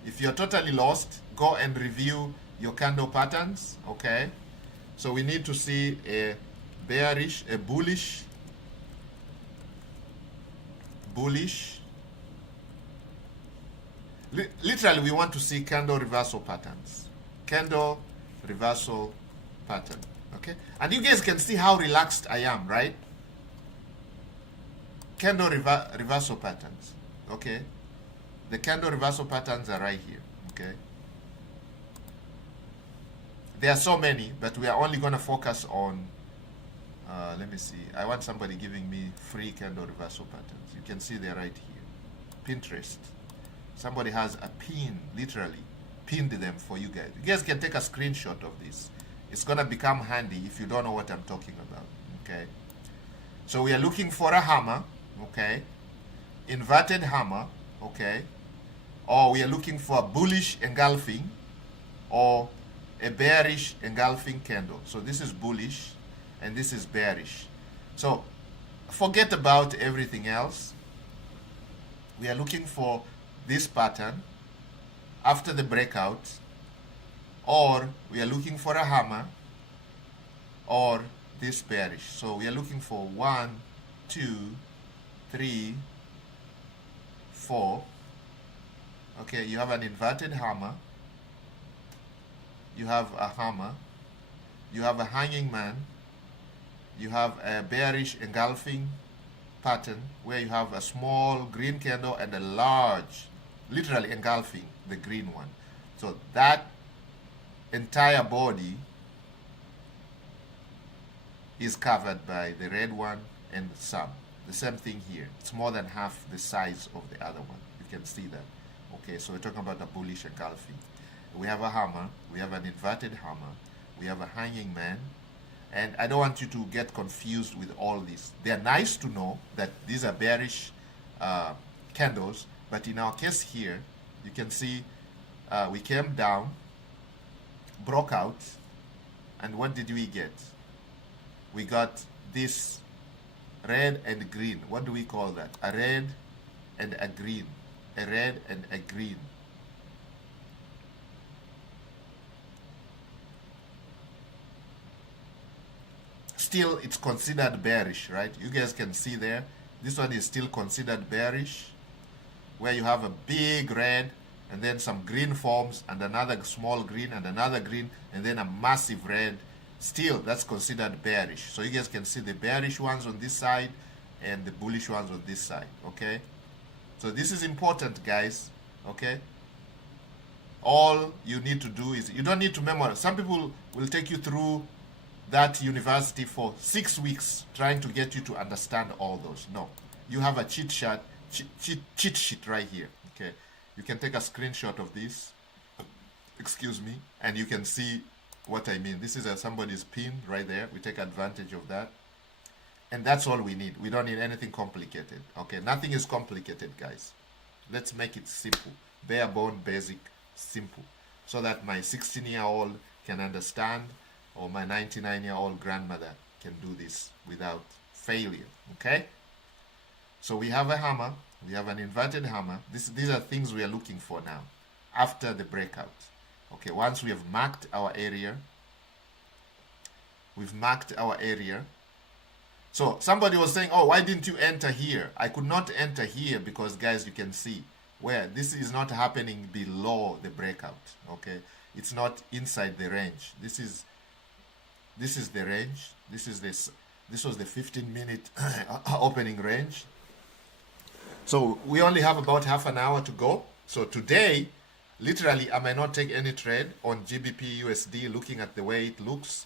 If you're totally lost, go and review your candle patterns, okay? So we need to see a bearish, a bullish, literally we want to see candle reversal patterns. Candle reversal pattern, okay? And you guys can see how relaxed I am, right? Candle reversal patterns, okay? The candle reversal patterns are right here, okay? There are so many, but we are only going to focus on, let me see. I want somebody giving me free candle reversal patterns. You can see they're right here. Pinterest. Somebody has a pin, literally, pinned them for you guys. You guys can take a screenshot of this. It's going to become handy if you don't know what I'm talking about, okay? So we are looking for a hammer, okay? Inverted hammer, okay? Or we are looking for a bullish engulfing, or a bearish engulfing candle. So this is bullish and this is bearish. So forget about everything else. We are looking for this pattern after the breakout, or we are looking for a hammer, or this bearish. So we are looking for 1, 2, 3, 4. Okay, you have an inverted hammer, you have a hammer, you have a hanging man, you have a bearish engulfing, pattern where you have a small green candle and a large, literally engulfing the green one. So that entire body is covered by the red one and some. The same thing here. It's more than half the size of the other one. You can see that. Okay, so we're talking about a bullish engulfing. We have a hammer. We have an inverted hammer. We have a hanging man. And I don't want you to get confused with all this. They're nice to know that these are bearish candles. But in our case here, you can see we came down, broke out, and what did we get? We got this red and green. What do we call that? A red and a green. A red and a green. Still, it's considered bearish, right? You guys can see there. This one is still considered bearish, where you have a big red and then some green forms and another small green and another green and then a massive red. Still, that's considered bearish. So you guys can see the bearish ones on this side and the bullish ones on this side, okay? So this is important, guys, okay? All you need to do is, you don't need to memorize. Some people will take you through that university for 6 weeks trying to get you to understand all those. No, you have a cheat sheet right here, okay? You can take a screenshot of this, excuse me, and you can see what I mean. This is somebody's pin right there. We take advantage of that. And that's all we need. We don't need anything complicated. Okay, nothing is complicated, guys. Let's make it simple. Bare bone, basic, simple. So that my 16-year-old can understand, or my 99-year-old grandmother can do this without failure. Okay? So we have a hammer. We have an inverted hammer. These are things we are looking for now, after the breakout. Okay, once we have marked our area, we've marked our area. So somebody was saying, oh, why didn't you enter here? I could not enter here because, guys, you can see where this is not happening below the breakout. Okay, it's not inside the range. This is the range. This was the 15-minute opening range. So we only have about half an hour to go. So today, literally, I may not take any trade on GBP USD looking at the way it looks.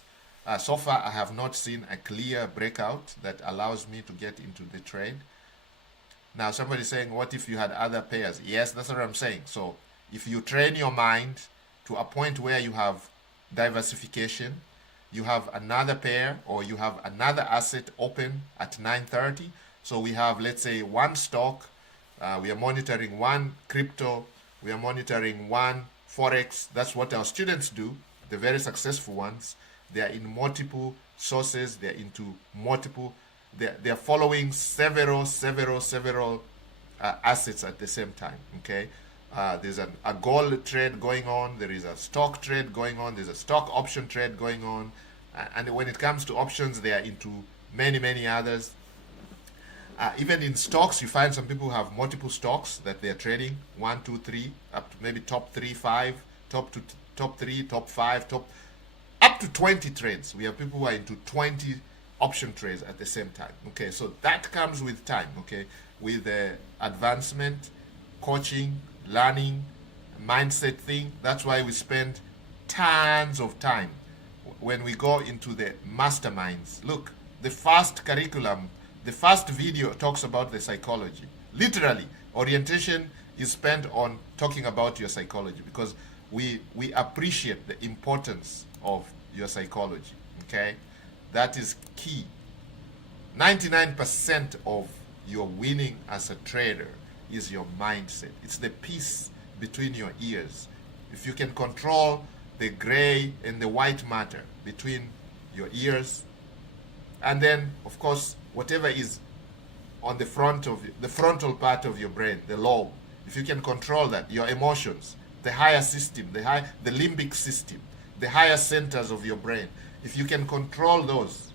So far, I have not seen a clear breakout that allows me to get into the trade. Now, somebody's saying, what if you had other pairs? Yes, that's what I'm saying. So if you train your mind to a point where you have diversification, you have another pair or you have another asset open at 9:30. So we have, let's say, one stock. We are monitoring one crypto. We are monitoring one Forex. That's what our students do, the very successful ones. They are in multiple sources. They're into multiple. They're following several assets at the same time. Okay, there's a gold trade going on. There is a stock trade going on. There's a stock option trade going on. And when it comes to options, they are into many others. Even in stocks, you find some people who have multiple stocks that they're trading, 1, 2, 3, up to maybe top 3, 5, top 3, top 5, up to 20 trades. We have people who are into 20 option trades at the same time. Okay, so that comes with time. Okay, with advancement, coaching, learning, mindset thing. That's why we spend tons of time when we go into the masterminds. Look, the first curriculum, the first video talks about the psychology. Literally, orientation is spent on talking about your psychology because we appreciate the importance of your psychology. Okay, that is key. 99% of your winning as a trader is your mindset. It's the peace between your ears. If you can control the gray and the white matter between your ears, and then of course whatever is on the frontal part of your brain, the lobe, if you can control that, your emotions, the higher system, the limbic system, the higher centers of your brain, if you can control those,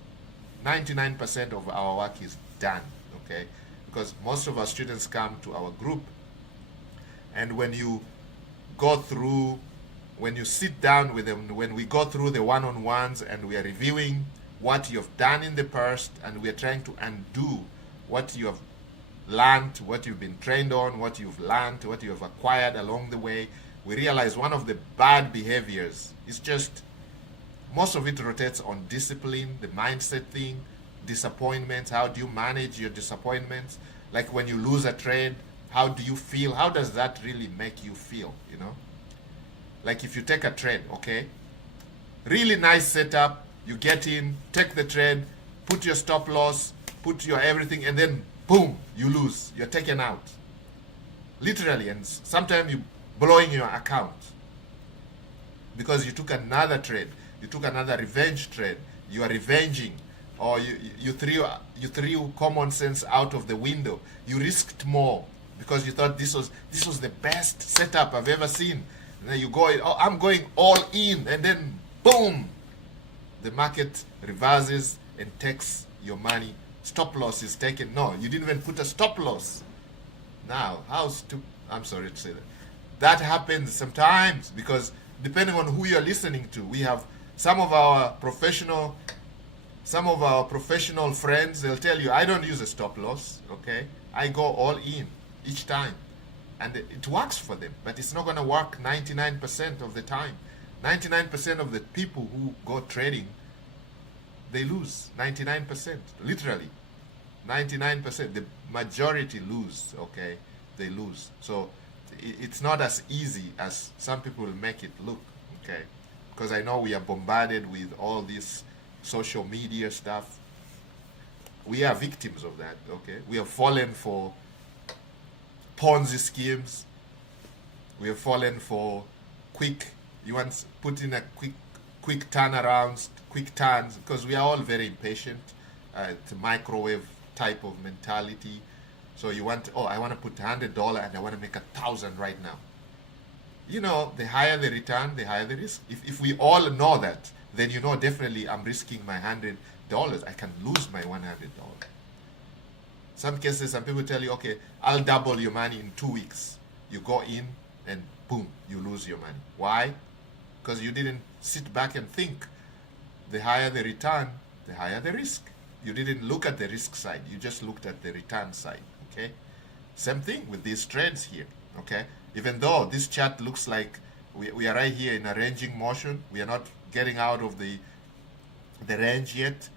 99% of our work is done. Okay, because most of our students come to our group, and when you sit down with them, when we go through the one-on-ones and we are reviewing what you've done in the past, and we are trying to undo what you have learned, what you've been trained on, what you've learned, what you have acquired along the way, we realize one of the bad behaviors is just, most of it rotates on discipline, the mindset thing, disappointments. How do you manage your disappointments? Like when you lose a trade, how do you feel? How does that really make you feel, you know? Like if you take a trade, okay? Really nice setup, you get in, take the trade, put your stop loss, put your everything, and then boom, you lose. You're taken out. Literally, and sometimes you blowing your account because you took another trade, you took another revenge trade, you are revenging, or you threw common sense out of the window. You risked more because you thought this was the best setup I've ever seen. And then you go, oh, I'm going all in, and then boom, the market reverses and takes your money. Stop loss is taken. No, you didn't even put a stop loss. Now, I'm sorry to say that. That happens sometimes because depending on who you're listening to, we have some of our professional friends, they'll tell you, I don't use a stop loss, okay? I go all in each time. And it works for them, but it's not going to work 99% of the time. 99% of the people who go trading, they lose. 99%, literally. 99%, the majority lose, okay? They lose. So it's not as easy as some people make it look, okay? Because I know we are bombarded with all this social media stuff. We are victims of that, okay? We have fallen for Ponzi schemes. We have fallen for you want to put in a quick turnarounds, quick turns, because we are all very impatient. It's a microwave type of mentality. So you want, I want to put $100 and I want to make 1,000 right now. You know, the higher the return, the higher the risk. If we all know that, then you know definitely I'm risking my $100. I can lose my $100. Some cases, some people tell you, okay, I'll double your money in 2 weeks. You go in and boom, you lose your money. Why? Because you didn't sit back and think. The higher the return, the higher the risk. You didn't look at the risk side. You just looked at the return side, okay? Same thing with these trades here, okay? Even though this chart looks like we are right here in a ranging motion, we are not getting out of the range yet.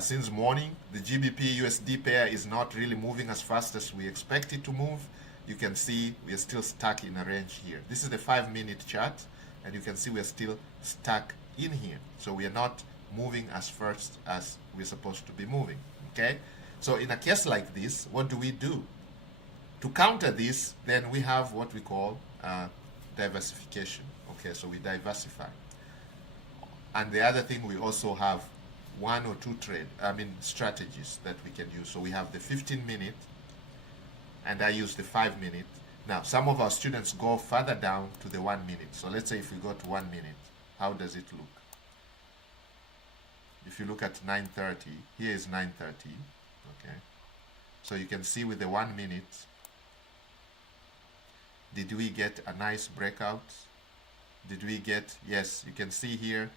Since morning, the GBP USD pair is not really moving as fast as we expect it to move. You can see we are still stuck in a range here. This is the 5-minute chart, and you can see we are still stuck in here. So we are not moving as fast as we're supposed to be moving, okay? So in a case like this, what do? To counter this, then we have what we call diversification, okay? So we diversify. And the other thing, we also have one or two strategies that we can use. So we have the 15-minute, and I use the 5-minute. Now, some of our students go further down to the 1 minute. So let's say if we go to 1 minute, how does it look? If you look at 9:30, here is 9:30, okay? So you can see with the 1 minute, did we get a nice breakout? Did we get, yes, you can see here,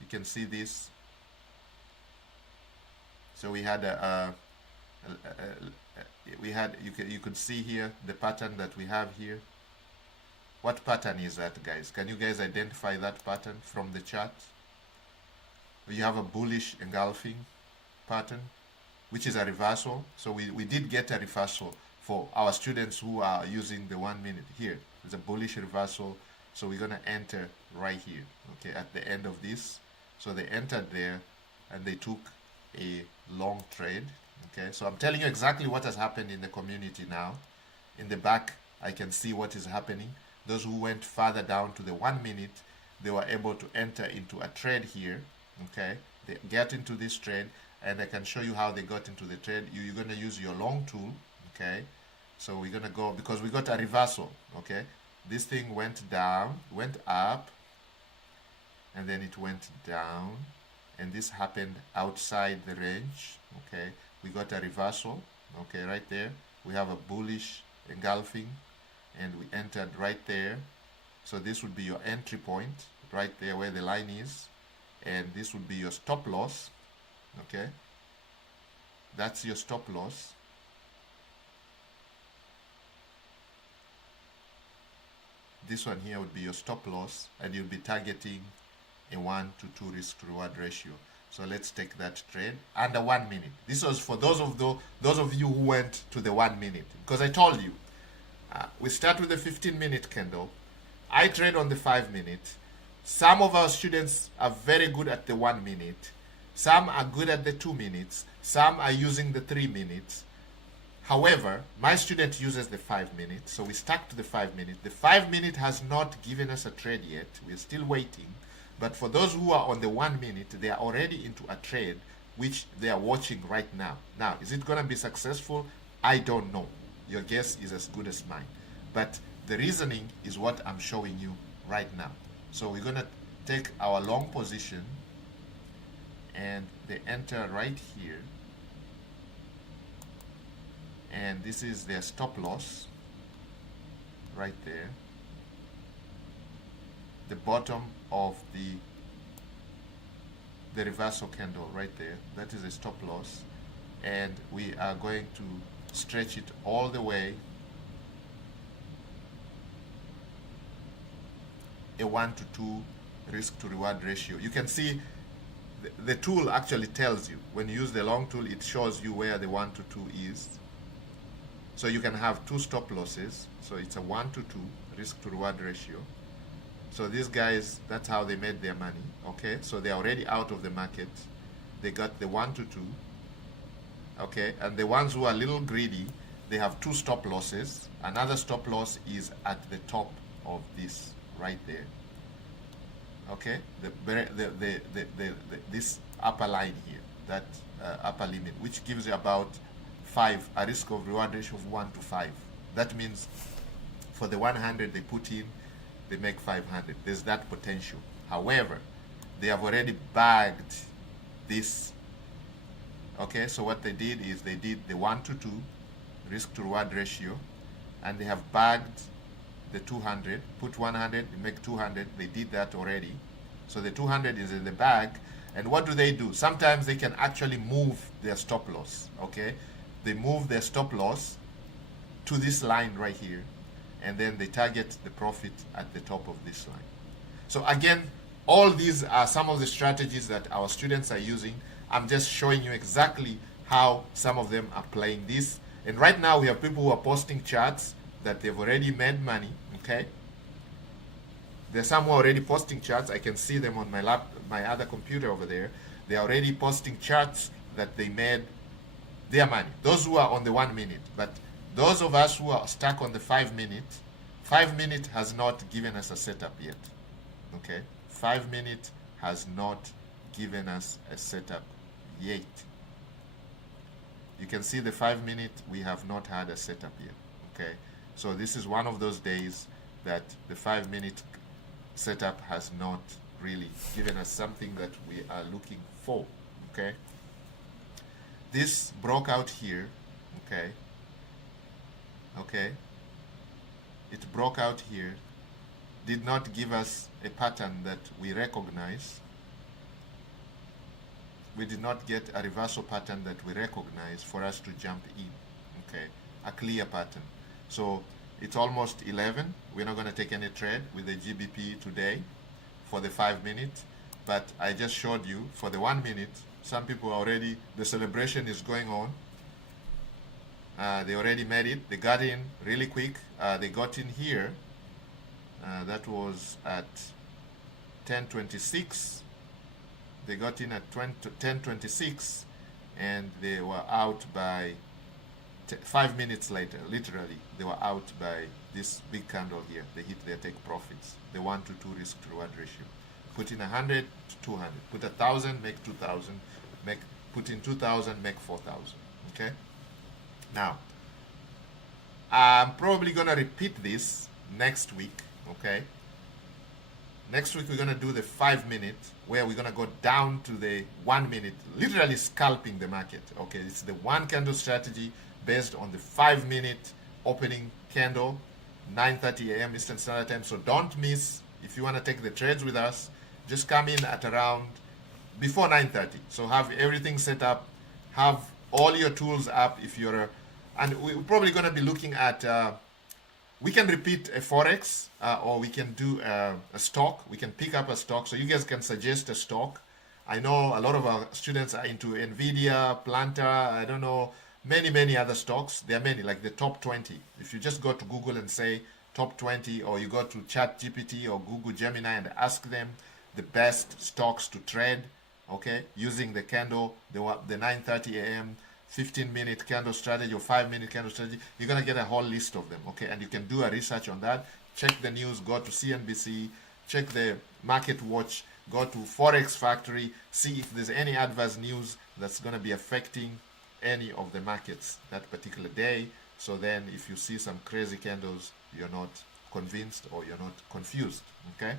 you can see this. So we had you could see here the pattern that we have here. What pattern is that, guys? Can you guys identify that pattern from the chart? You have a bullish engulfing pattern, which is a reversal. So we did get a reversal for our students who are using the 1 minute here. It's a bullish reversal. So we're going to enter right here, okay, at the end of this. So they entered there and they took a long trade, okay? So I'm telling you exactly what has happened in the community now. In the back, I can see what is happening. Those who went further down to the 1 minute, they were able to enter into a trade here, okay? They get into this trade, and I can show you how they got into the trade. You're going to use your long tool, okay? So we're going to go, because we got a reversal, okay? This thing went down, went up, and then it went down, and this happened outside the range, okay? We got a reversal, okay, right there. We have a bullish engulfing, and we entered right there. So this would be your entry point, right there where the line is, and this would be your stop loss, okay? That's your stop loss. This one here would be your stop loss, and you'll be targeting a 1 to 2 risk to reward ratio. So let's take that trade under 1 minute. This was for those of you who went to the 1 minute, because I told you we start with the 15-minute candle. I trade on the 5 minute. Some of our students are very good at the 1 minute. Some are good at the 2 minutes. Some are using the 3 minutes. However, my student uses the 5 minutes, so we stuck to the 5 minute. The 5 minute has not given us a trade yet. We're still waiting. But for those who are on the 1 minute, they are already into a trade which they are watching right now. Now, is it going to be successful? I don't know. Your guess is as good as mine. But the reasoning is what I'm showing you right now. So we're going to take our long position, and they enter right here. And this is their stop loss right there. The bottom of the reversal candle right there. That is a stop loss. And we are going to stretch it all the way. A 1 to 2 risk to reward ratio. You can see the tool actually tells you. When you use the long tool, it shows you where the 1 to 2 is. So you can have 2 stop losses. So it's a 1 to 2 risk to reward ratio. So these guys, that's how they made their money. Okay, so they're already out of the market. They got the 1 to 2. Okay, and the ones who are a little greedy, they have 2 stop losses. Another stop loss is at the top of this right there. Okay, this upper line here, that upper limit, which gives you about 5, a risk of reward ratio of 1 to 5. That means for the 100 they put in, they make 500. There's that potential. However, they have already bagged this. Okay, so what they did is they did the 1 to 2 risk to reward ratio, and they have bagged the 200, put 100, they make 200. They did that already. So the 200 is in the bag. And what do? Sometimes they can actually move their stop loss. Okay, they move their stop loss to this line right here, and then they target the profit at the top of this line. So again, all these are some of the strategies that our students are using. I'm just showing you exactly how some of them are playing this. And right now we have people who are posting charts that they've already made money. Okay, there's some who are already posting charts. I can see them on my other computer over there. They're already posting charts that they made their money. Those who are on the 1 minute. But those of us who are stuck on the 5 minute, 5 minute has not given us a setup yet. Okay, 5 minute has not given us a setup yet. You can see the 5 minute, we have not had a setup yet. Okay, so this is one of those days that the 5 minute setup has not really given us something that we are looking for. Okay, this broke out here. Okay, it broke out here, did not give us a pattern that we recognize. We did not get a reversal pattern that we recognize for us to jump in. Okay, a clear pattern. So it's almost 11. We're not going to take any trade with the GBP today for the 5 minute, but I just showed you for the 1 minute. Some people already, the celebration is going on. They already made it. They got in really quick. They got in here. That was at 10:26. They got in at 10:26, and they were out by 5 minutes later. Literally, they were out by this big candle here. They hit their take profits. The 1 to 2 risk to reward ratio. Put in 100 to 200. Put 1,000, make 2,000. Put in 2,000, make 4,000. Okay. Now, I'm probably gonna repeat this next week. Okay. Next week we're gonna do the 5 minute, where we're gonna go down to the 1 minute, literally scalping the market. Okay, it's the one candle strategy based on the 5 minute opening candle, 9:30 a.m. Eastern Standard Time. So don't miss. If you want to take the trades with us, just come in at around before 9:30. So have everything set up, have all your tools up if you're and we're probably going to be looking at we can repeat a forex or we can do a stock. We can pick up a stock, so you guys can suggest a stock. I know a lot of our students are into Nvidia, Planta, I don't know, many other stocks. There are many, like the top 20. If you just go to Google and say top 20, or you go to ChatGPT or Google Gemini and ask them the best stocks to trade, okay, using the candle, the 9:30 a.m. 15-minute candle strategy or 5-minute candle strategy, you're going to get a whole list of them, okay? And you can do a research on that. Check the news, go to CNBC, check the Market Watch, go to Forex Factory, see if there's any adverse news that's going to be affecting any of the markets that particular day. So then if you see some crazy candles, you're not convinced or you're not confused, okay?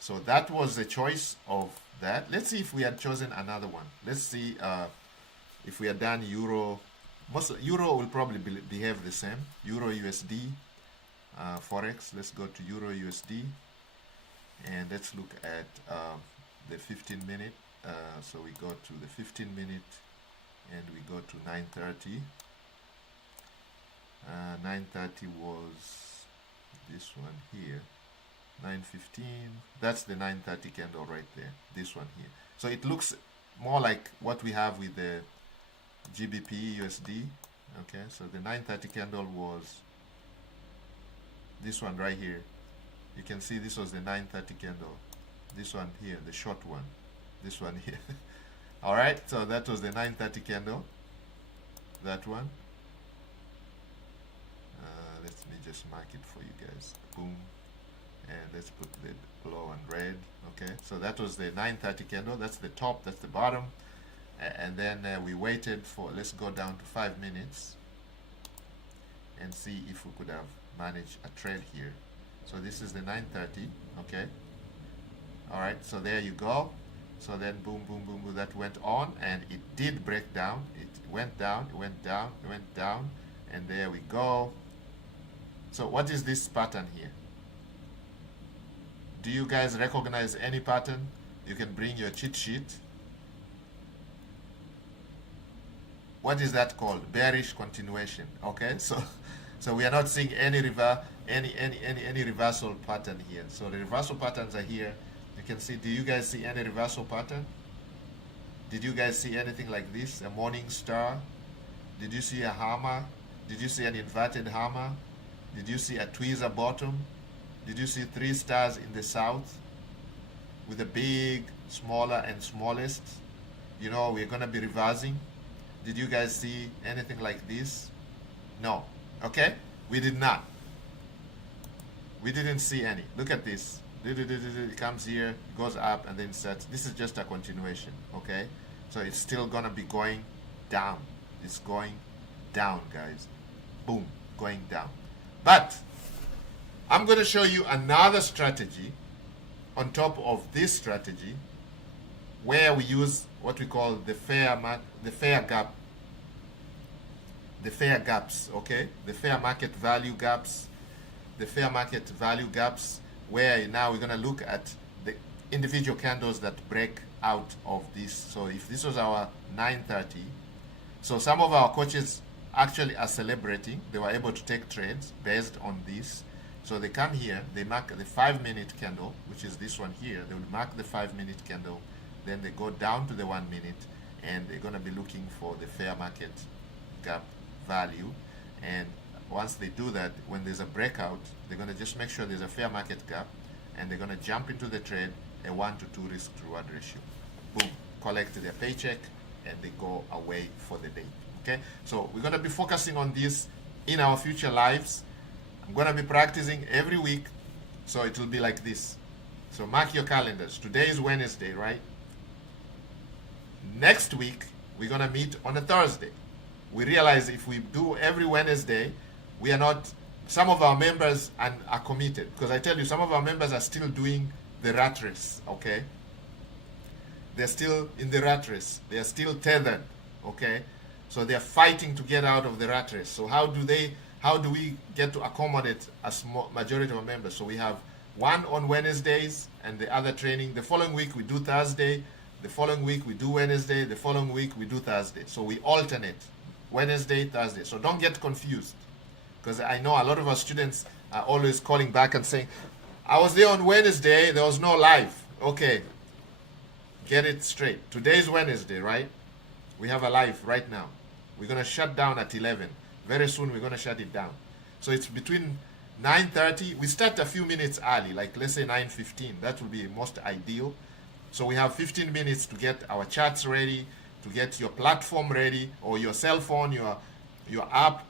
So that was the choice of that. Let's see if we had chosen another one. Let's see if we had done euro. Euro will probably behave the same. Euro USD forex. Let's go to euro USD and let's look at the 15-minute. So we go to the 15-minute and we go to 9:30. 9:30 was this one here. 9:15, that's the 9:30 candle right there, this one here. So it looks more like what we have with the GBP USD. Okay, so the 9:30 candle was this one right here. You can see this was the 9:30 candle, this one here, the short one, this one here. All right, so that was the 9:30 candle, that one. Let me just mark it for you guys. Boom. And let's put the below and red. Okay, so that was the 9:30 candle. That's the top, that's the bottom. And then we waited for, let's go down to 5 minutes and see if we could have managed a trade here. So this is the 9:30. Okay, all right, so there you go. So then boom, boom, boom, boom, that went on and it did break down. It went down, it went down, it went down, and there we go. So what is this pattern here? Do you guys recognize any pattern? You can bring your cheat sheet. What is that called? Bearish continuation. Okay, so we are not seeing any reversal pattern here. So the reversal patterns are here. You can see. Do you guys see any reversal pattern? Did you guys see anything like this? A morning star? Did you see a hammer? Did you see an inverted hammer? Did you see a tweezer bottom? Did you see 3 stars in the south with the big, smaller, and smallest? You know, we're going to be reversing. Did you guys see anything like this? No. Okay? We did not. We didn't see any. Look at this. It comes here, goes up, and then sets. This is just a continuation. Okay? So it's still going to be going down. It's going down, guys. Boom. Going down. But I'm going to show you another strategy on top of this strategy where we use what we call the fair gaps, okay? The fair market value gaps, where now we're going to look at the individual candles that break out of this. So if this was our 9:30, so some of our coaches actually are celebrating. They were able to take trades based on this. So they come here, they mark the 5-minute candle, which is this one here. They will mark the 5-minute candle, then they go down to the 1 minute, and they're going to be looking for the fair market gap value. And once they do that, when there's a breakout, they're going to just make sure there's a fair market gap, and they're going to jump into the trade, a 1-to-2 risk to reward ratio. Boom, collect their paycheck, and they go away for the day. Okay, so we're going to be focusing on this in our future lives. I'm going to be practicing every week, so it will be like this. So mark your calendars. Today is Wednesday, right? Next week, we're going to meet on a Thursday. We realize if we do every Wednesday, we are not, some of our members are committed. Because I tell you, some of our members are still doing the rat race, okay? They're still in the rat race. They are still tethered, okay? So they're fighting to get out of the rat race. So how do we get to accommodate a small majority of our members? So we have one on Wednesdays and the other training. The following week we do Thursday. the following week we do Wednesday, the following week we do Thursday. So we alternate Wednesday, Thursday. So don't get confused, because I know a lot of our students are always calling back and saying, I was there on Wednesday, there was no live. Okay, get it straight. Today is Wednesday, right? We have a live right now. We're going to shut down at 11. Very soon we're going to shut it down. So it's between 9:30. We start a few minutes early, like let's say 9:15. That will be most ideal. So we have 15 minutes to get our charts ready, to get your platform ready, or your cell phone, your app,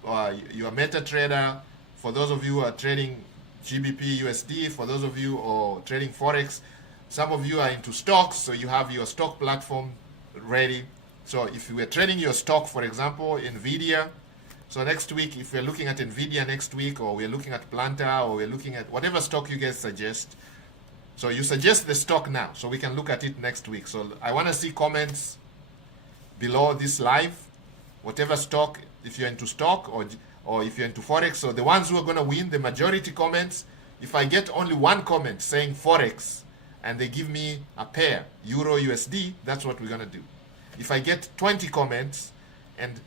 your MetaTrader. For those of you who are trading GBP USD, for those of you who are trading Forex, some of you are into stocks, so you have your stock platform ready. So if you were trading your stock, for example, NVIDIA, so next week, if we're looking at NVIDIA next week, or we're looking at Planta, or we're looking at whatever stock you guys suggest, so you suggest the stock now, so we can look at it next week. So I want to see comments below this live, whatever stock, if you're into stock or if you're into Forex. So the ones who are going to win, the majority comments, if I get only one comment saying Forex, and they give me a pair, Euro USD, that's what we're going to do. If I get 20 comments and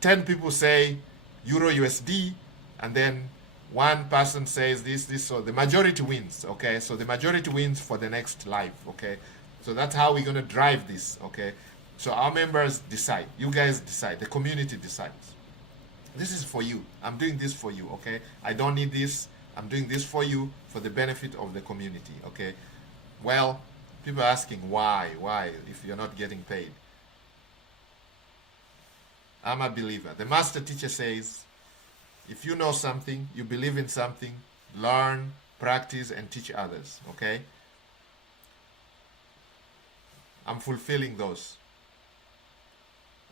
10 people say Euro USD, and then one person says this, so the majority wins, okay? So the majority wins for the next live, okay? So that's how we're going to drive this, okay? So our members decide. You guys decide. The community decides. This is for you. I'm doing this for you, okay? I don't need this. I'm doing this for you, for the benefit of the community, okay? Well, people are asking why, if you're not getting paid. I'm a believer. The master teacher says, if you know something, you believe in something, learn, practice, and teach others, okay? I'm fulfilling those.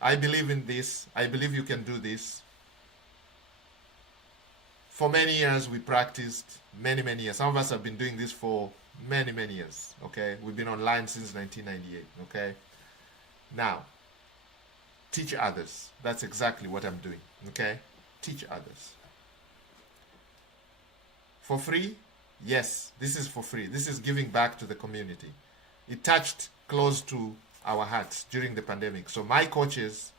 I believe in this. I believe you can do this. For many years, we practiced, many years. Some of us have been doing this for many years, okay? We've been online since 1998, okay? Now, teach others. That's exactly what I'm doing, okay? Teach others. For free? Yes, this is for free. This is giving back to the community. It touched close to our hearts during the pandemic. So my coaches,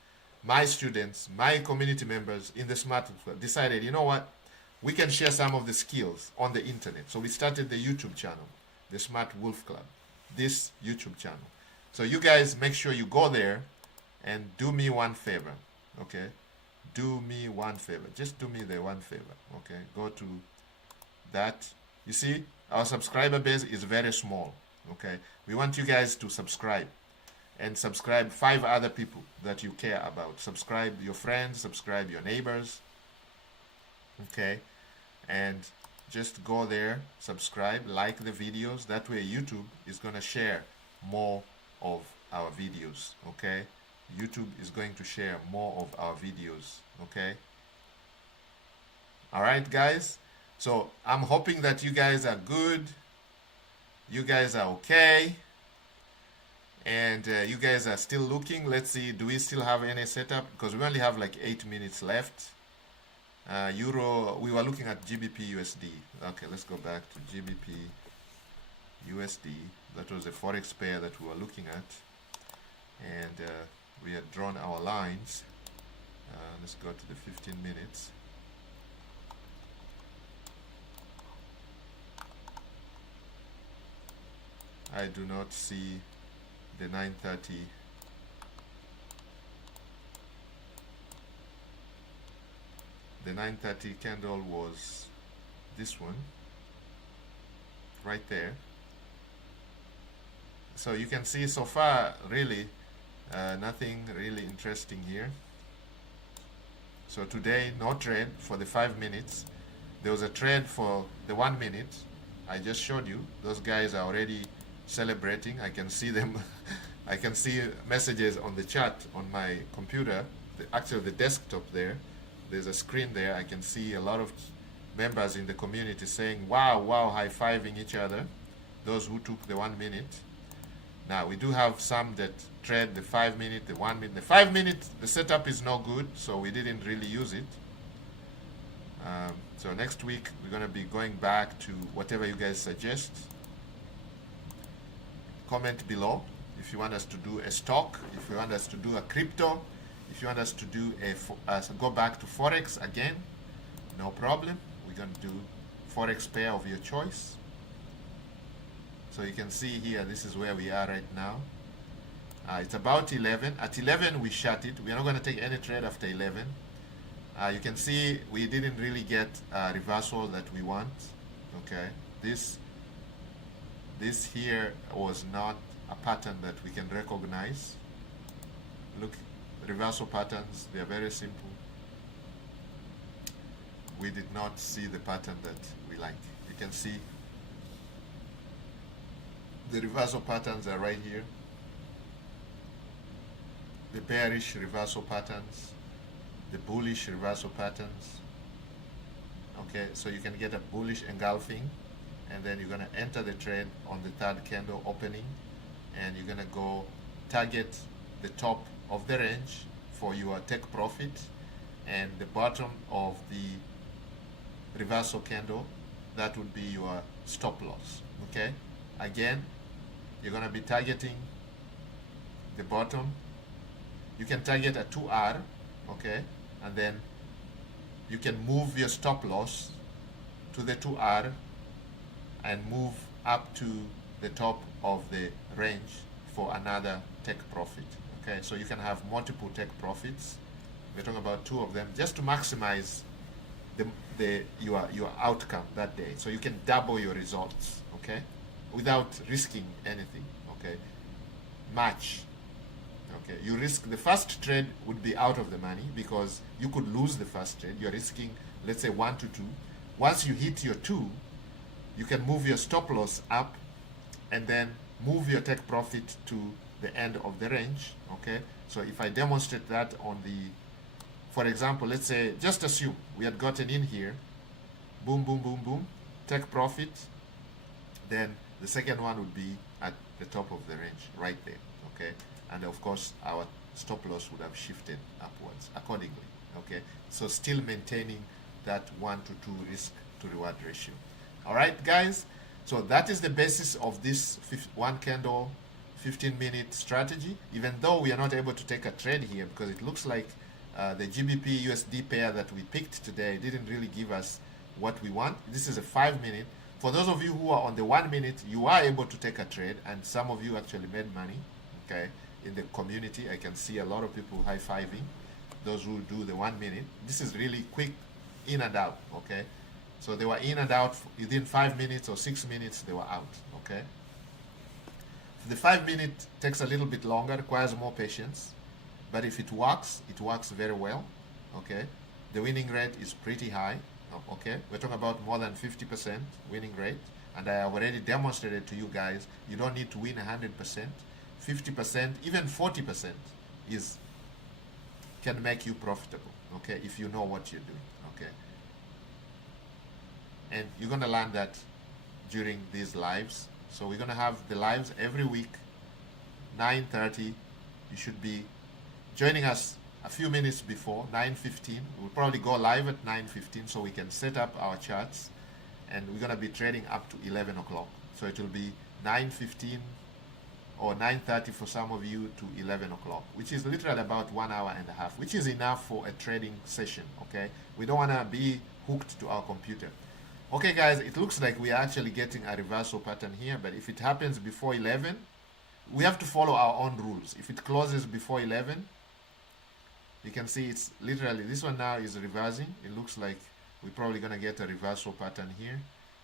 my students, my community members in the Smart Club decided, you know what? We can share some of the skills on the internet. So we started the YouTube channel, the Smart Wolf Club, this YouTube channel. So you guys make sure you go there and do me one favor, okay? Do me one favor. Just do me the one favor, okay? Go to that. You see, our subscriber base is very small, okay? We want you guys to subscribe, and subscribe 5 other people that you care about. Subscribe your friends, subscribe your neighbors, okay? And just go there, subscribe, like the videos. That way YouTube is going to share more of our videos, okay? YouTube is going to share more of our videos, okay? All right, guys? So I'm hoping that you guys are good. You guys are okay. And you guys are still looking. Let's see, do we still have any setup? Because we only have like 8 minutes left. Euro, we were looking at GBP USD. Okay, let's go back to GBP USD. That was the Forex pair that we were looking at. And we had drawn our lines. Let's go to the 15 minutes. I do not see the 9:30. The 9:30 candle was this one right there. So you can see so far really nothing really interesting here. So today no trade for the 5 minutes. There was a trade for the 1 minute. I just showed you. Those guys are already celebrating. I can see them. I can see messages on the chat on my computer, actually the desktop there. There's a screen there. I can see a lot of members in the community saying wow, high-fiving each other, those who took the 1 minute. Now we do have some that trade the 5 minute, the 1 minute. The 5 minute, the setup is no good, so we didn't really use it. So next week we're going to be going back to whatever you guys suggest. Comment below if you want us to do a stock, if you want us to do a crypto, if you want us to do go back to Forex again, no problem. We're going to do Forex pair of your choice. So you can see here, this is where we are right now. It's about 11. At 11, we shut it. We are not going to take any trade after 11. You can see we didn't really get a reversal that we want. Okay, this here was not a pattern that we can recognize. Look, reversal patterns, they are very simple. We did not see the pattern that we like. You can see the reversal patterns are right here. The bearish reversal patterns, the bullish reversal patterns. Okay, so you can get a bullish engulfing, and then you're going to enter the trade on the third candle opening, and you're going to go target the top of the range for your take profit, and the bottom of the reversal candle, that would be your stop loss. Okay, again, you're going to be targeting the bottom. You can target a 2R, okay, and then you can move your stop loss to the 2R and move up to the top of the range for another take profit. Okay, so you can have multiple take profits. We're talking about 2 of them, just to maximize your outcome that day. So you can double your results, okay, without risking anything. Okay, match. Okay, you risk the first trade would be out of the money because you could lose the first trade. You're risking, let's say, 1 to 2. Once you hit your 2, you can move your stop loss up and then move your take profit to the end of the range. Okay, so if I demonstrate that on the, for example, let's say, just assume we had gotten in here, boom, boom, boom, boom, take profit, then the second one would be at the top of the range right there. Okay, and of course our stop loss would have shifted upwards accordingly. Okay, so still maintaining that 1 to 2 risk to reward ratio. All right, guys, so that is the basis of this one candle 15-minute strategy. Even though we are not able to take a trade here because it looks like the GBP USD pair that we picked today didn't really give us what we want. This is a 5-minute. For those of you who are on the 1 minute, you are able to take a trade, and some of you actually made money. Okay, in the community, I can see a lot of people high-fiving those who do the 1 minute. This is really quick in and out. Okay, so they were in and out within 5 minutes or 6 minutes. They were out. Okay, the 5 minute takes a little bit longer, requires more patience, but if it works very well. Okay, the winning rate is pretty high. Okay, we're talking about more than 50% winning rate, and I have already demonstrated to you guys you don't need to win 100%. 50%, even 40% can make you profitable. Okay, if you know what you're doing. Okay, and you're gonna learn that during these lives. So we're gonna have the lives every week, 9:30. You should be joining us a few minutes before 9:15. We'll probably go live at 9:15 so we can set up our charts, and we're gonna be trading up to 11 o'clock. So it will be 9:15 or 9:30 for some of you to 11 o'clock, which is literally about 1 hour and a half, which is enough for a trading session. Okay, we don't want to be hooked to our computer. Okay, guys, it looks like we are actually getting a reversal pattern here, but if it happens before 11, we have to follow our own rules. If it closes before 11, you can see it's literally, this one now is reversing. It looks like we're probably going to get a reversal pattern here,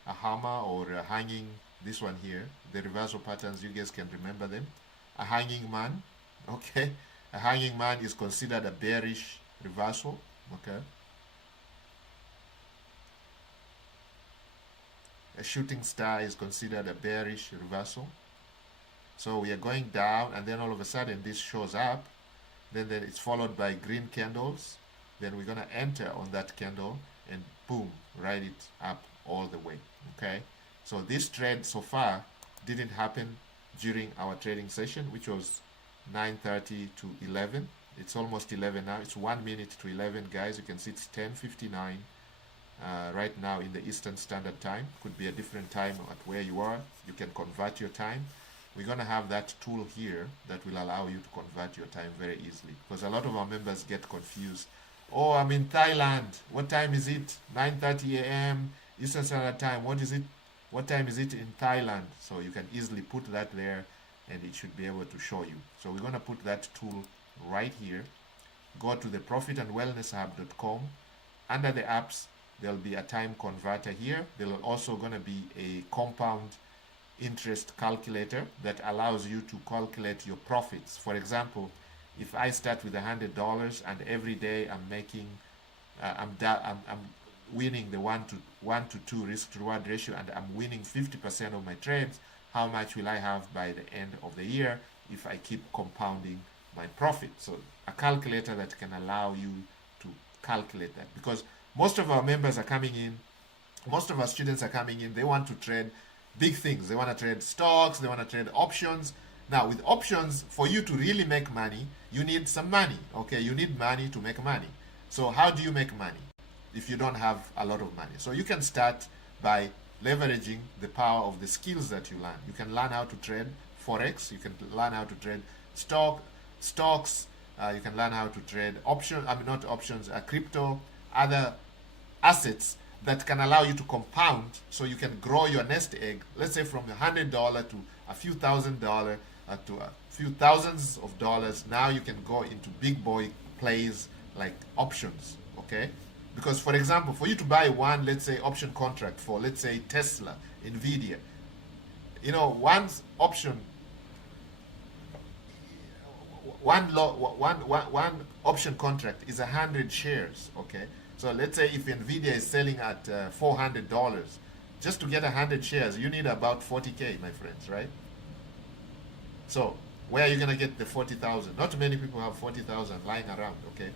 a hammer or a hanging. This one here, the reversal patterns, you guys can remember them. A hanging man. Okay, a hanging man is considered a bearish reversal. Okay, a shooting star is considered a bearish reversal. So we are going down, and then all of a sudden this shows up. Then it's followed by green candles. Then we're going to enter on that candle and boom, ride it up all the way. Okay, so this trade so far didn't happen during our trading session, which was 9:30 to 11. It's almost 11 now. It's 1 minute to 11, guys. You can see it's 10:59 right now in the Eastern Standard Time. Could be a different time at where you are. You can convert your time. we're going to have that tool here that will allow you to convert your time very easily, because a lot of our members get confused. Oh, I'm in Thailand. What time is it? 9:30 a.m. Eastern Standard Time. What is it? What time is it in Thailand? So you can easily put that there and it should be able to show you. So we're going to put that tool right here. Go to the profitandwellnesshub.com. Under the apps, there'll be a time converter here. There'll also going to be a compound interest calculator that allows you to calculate your profits. For example, if I start with $100 and every day I'm making, I'm winning the 1 to 2 risk to reward ratio, and I'm winning 50% of my trades, how much will I have by the end of the year if I keep compounding my profit? So a calculator that can allow you to calculate that, because most of our members are coming in, most of our students are coming in, they want to trade big things. They want to trade stocks, they want to trade options. Now with options, for you to really make money, you need some money, okay? You need money to make money. So how do you make money if you don't have a lot of money? So you can start by leveraging the power of the skills that you learn. You can learn how to trade Forex, you can learn how to trade stocks, you can learn how to trade crypto, other assets that can allow you to compound, so you can grow your nest egg, let's say from $100 to a few $1,000 to a few thousands of dollars. Now you can go into big boy plays like options, okay? Because for example, for you to buy one, let's say option contract for, let's say Tesla, Nvidia, you know, one option contract is 100 shares, okay? So let's say if Nvidia is selling at $400, just to get 100 shares, you need about 40K, my friends, right? So where are you going to get the 40,000? Not many people have 40,000 lying around, okay?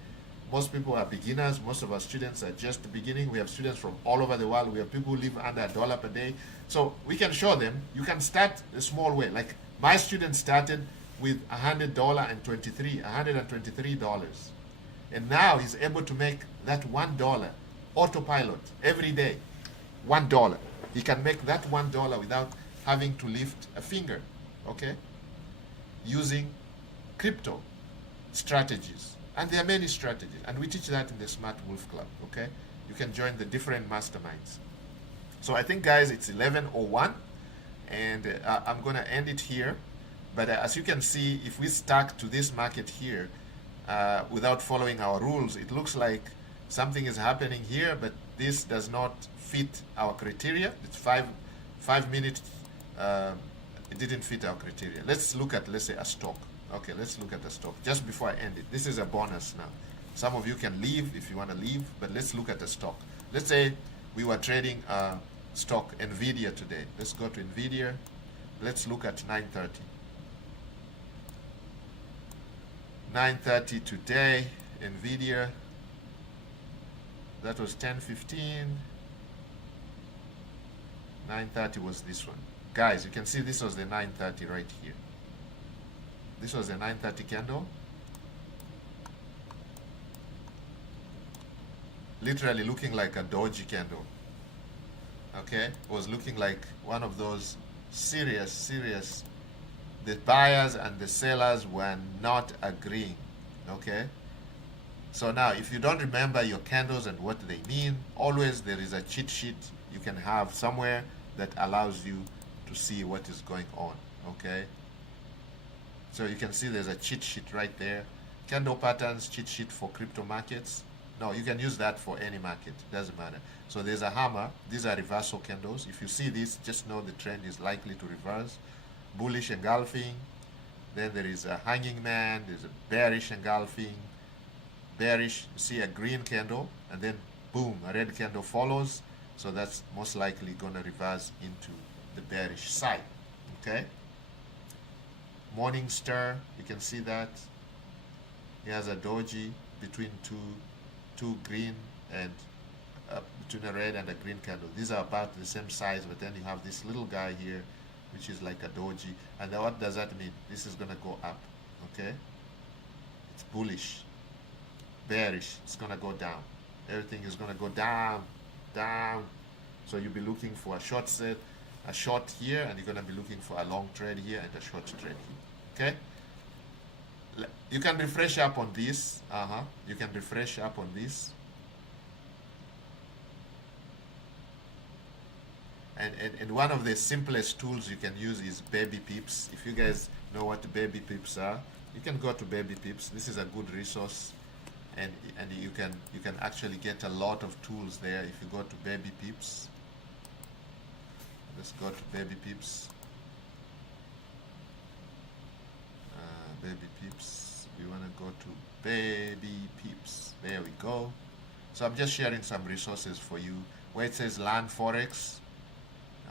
Most people are beginners. Most of our students are just beginning. We have students from all over the world. We have people who live under $1 per day. So we can show them, you can start a small way. Like my student started with $123. And now he's able to make that $1 autopilot every day. $1. He can make that $1 without having to lift a finger, okay? Using crypto strategies. And there are many strategies. And we teach that in the Smart Wolf Club, okay? You can join the different masterminds. So I think, guys, it's 11:01. And I'm going to end it here. But as you can see, if we stuck to this market here, without following our rules, it looks like something is happening here, but this does not fit our criteria. It's 5 minutes. It didn't fit our criteria. Let's look at, let's say, a stock. Okay, let's look at the stock just before I end it. This is a bonus now. Some of you can leave if you want to leave, but let's look at the stock. Let's say we were trading stock Nvidia today. Let's go to Nvidia. Let's look at 9:30. 9:30 today, Nvidia. That was 10:15. 9:30 was this one. Guys, you can see this was the 9:30 right here. This was the 9:30 candle. Literally looking like a doji candle. Okay? It was looking like one of those serious. The buyers and the sellers were not agreeing. Okay? So now, if you don't remember your candles and what they mean, always there is a cheat sheet you can have somewhere that allows you to see what is going on. Okay? So you can see there's a cheat sheet right there. Candle patterns, cheat sheet for crypto markets. No, you can use that for any market. Doesn't matter. So there's a hammer. These are reversal candles. If you see this, just know the trend is likely to reverse. Bullish engulfing. Then there is a hanging man. There's a bearish engulfing. Bearish, you see a green candle, and then boom, a red candle follows. So that's most likely going to reverse into the bearish side. Okay? Morning star, you can see that. Here's a doji between two green and between a red and a green candle. These are about the same size, but then you have this little guy here, which is like a doji. And then what does that mean? This is going to go up. Okay? It's bullish. Bearish, it's going to go down. Everything is going to go down. So you'll be looking for a short set. a short here, and you're going to be looking for a long trade here and a short trade here. Okay? You can refresh up on this. You can refresh up on this. And one of the simplest tools you can use is Baby Pips. If you guys know what Baby Pips are, you can go to Baby Pips. This is a good resource, and you can actually get a lot of tools there if you go to Baby Pips. Let's go to Baby Pips. Baby Pips. We want to go to Baby Pips. There we go. So I'm just sharing some resources for you. Where it says Learn Forex,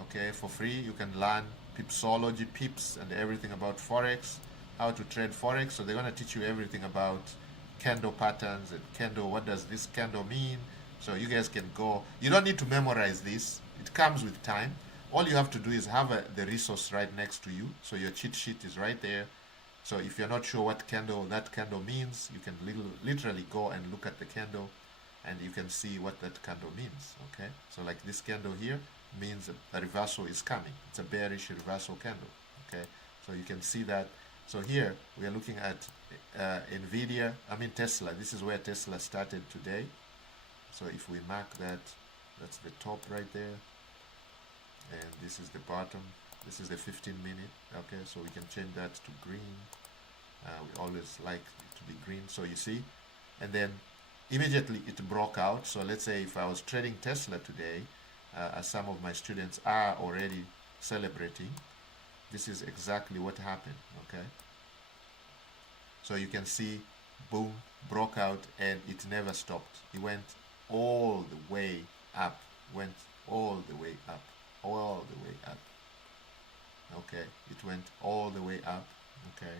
okay, for free, you can learn Pipsology, Pips, and everything about Forex, how to trade Forex. So they're going to teach you everything about candle patterns and candle, what does this candle mean. So you guys can go. You don't need to memorize this. It comes with time. All you have to do is have the resource right next to you. So your cheat sheet is right there. So if you're not sure what candle that candle means, you can literally go and look at the candle, and you can see what that candle means. Okay, so like this candle here means a reversal is coming. It's a bearish reversal candle. Okay, so you can see that. So here we are looking at Tesla. This is where Tesla started today. So if we mark that, that's the top right there, and this is the bottom. This is the 15-minute. Okay, so we can change that to green. We always like it to be green. So you see, and then immediately it broke out. So let's say if I was trading Tesla today, as some of my students are already celebrating, this is exactly what happened. Okay, so you can see, boom, broke out, and it never stopped. It went all the way up, went all the way up, all the way up. Okay, it went all the way up. Okay,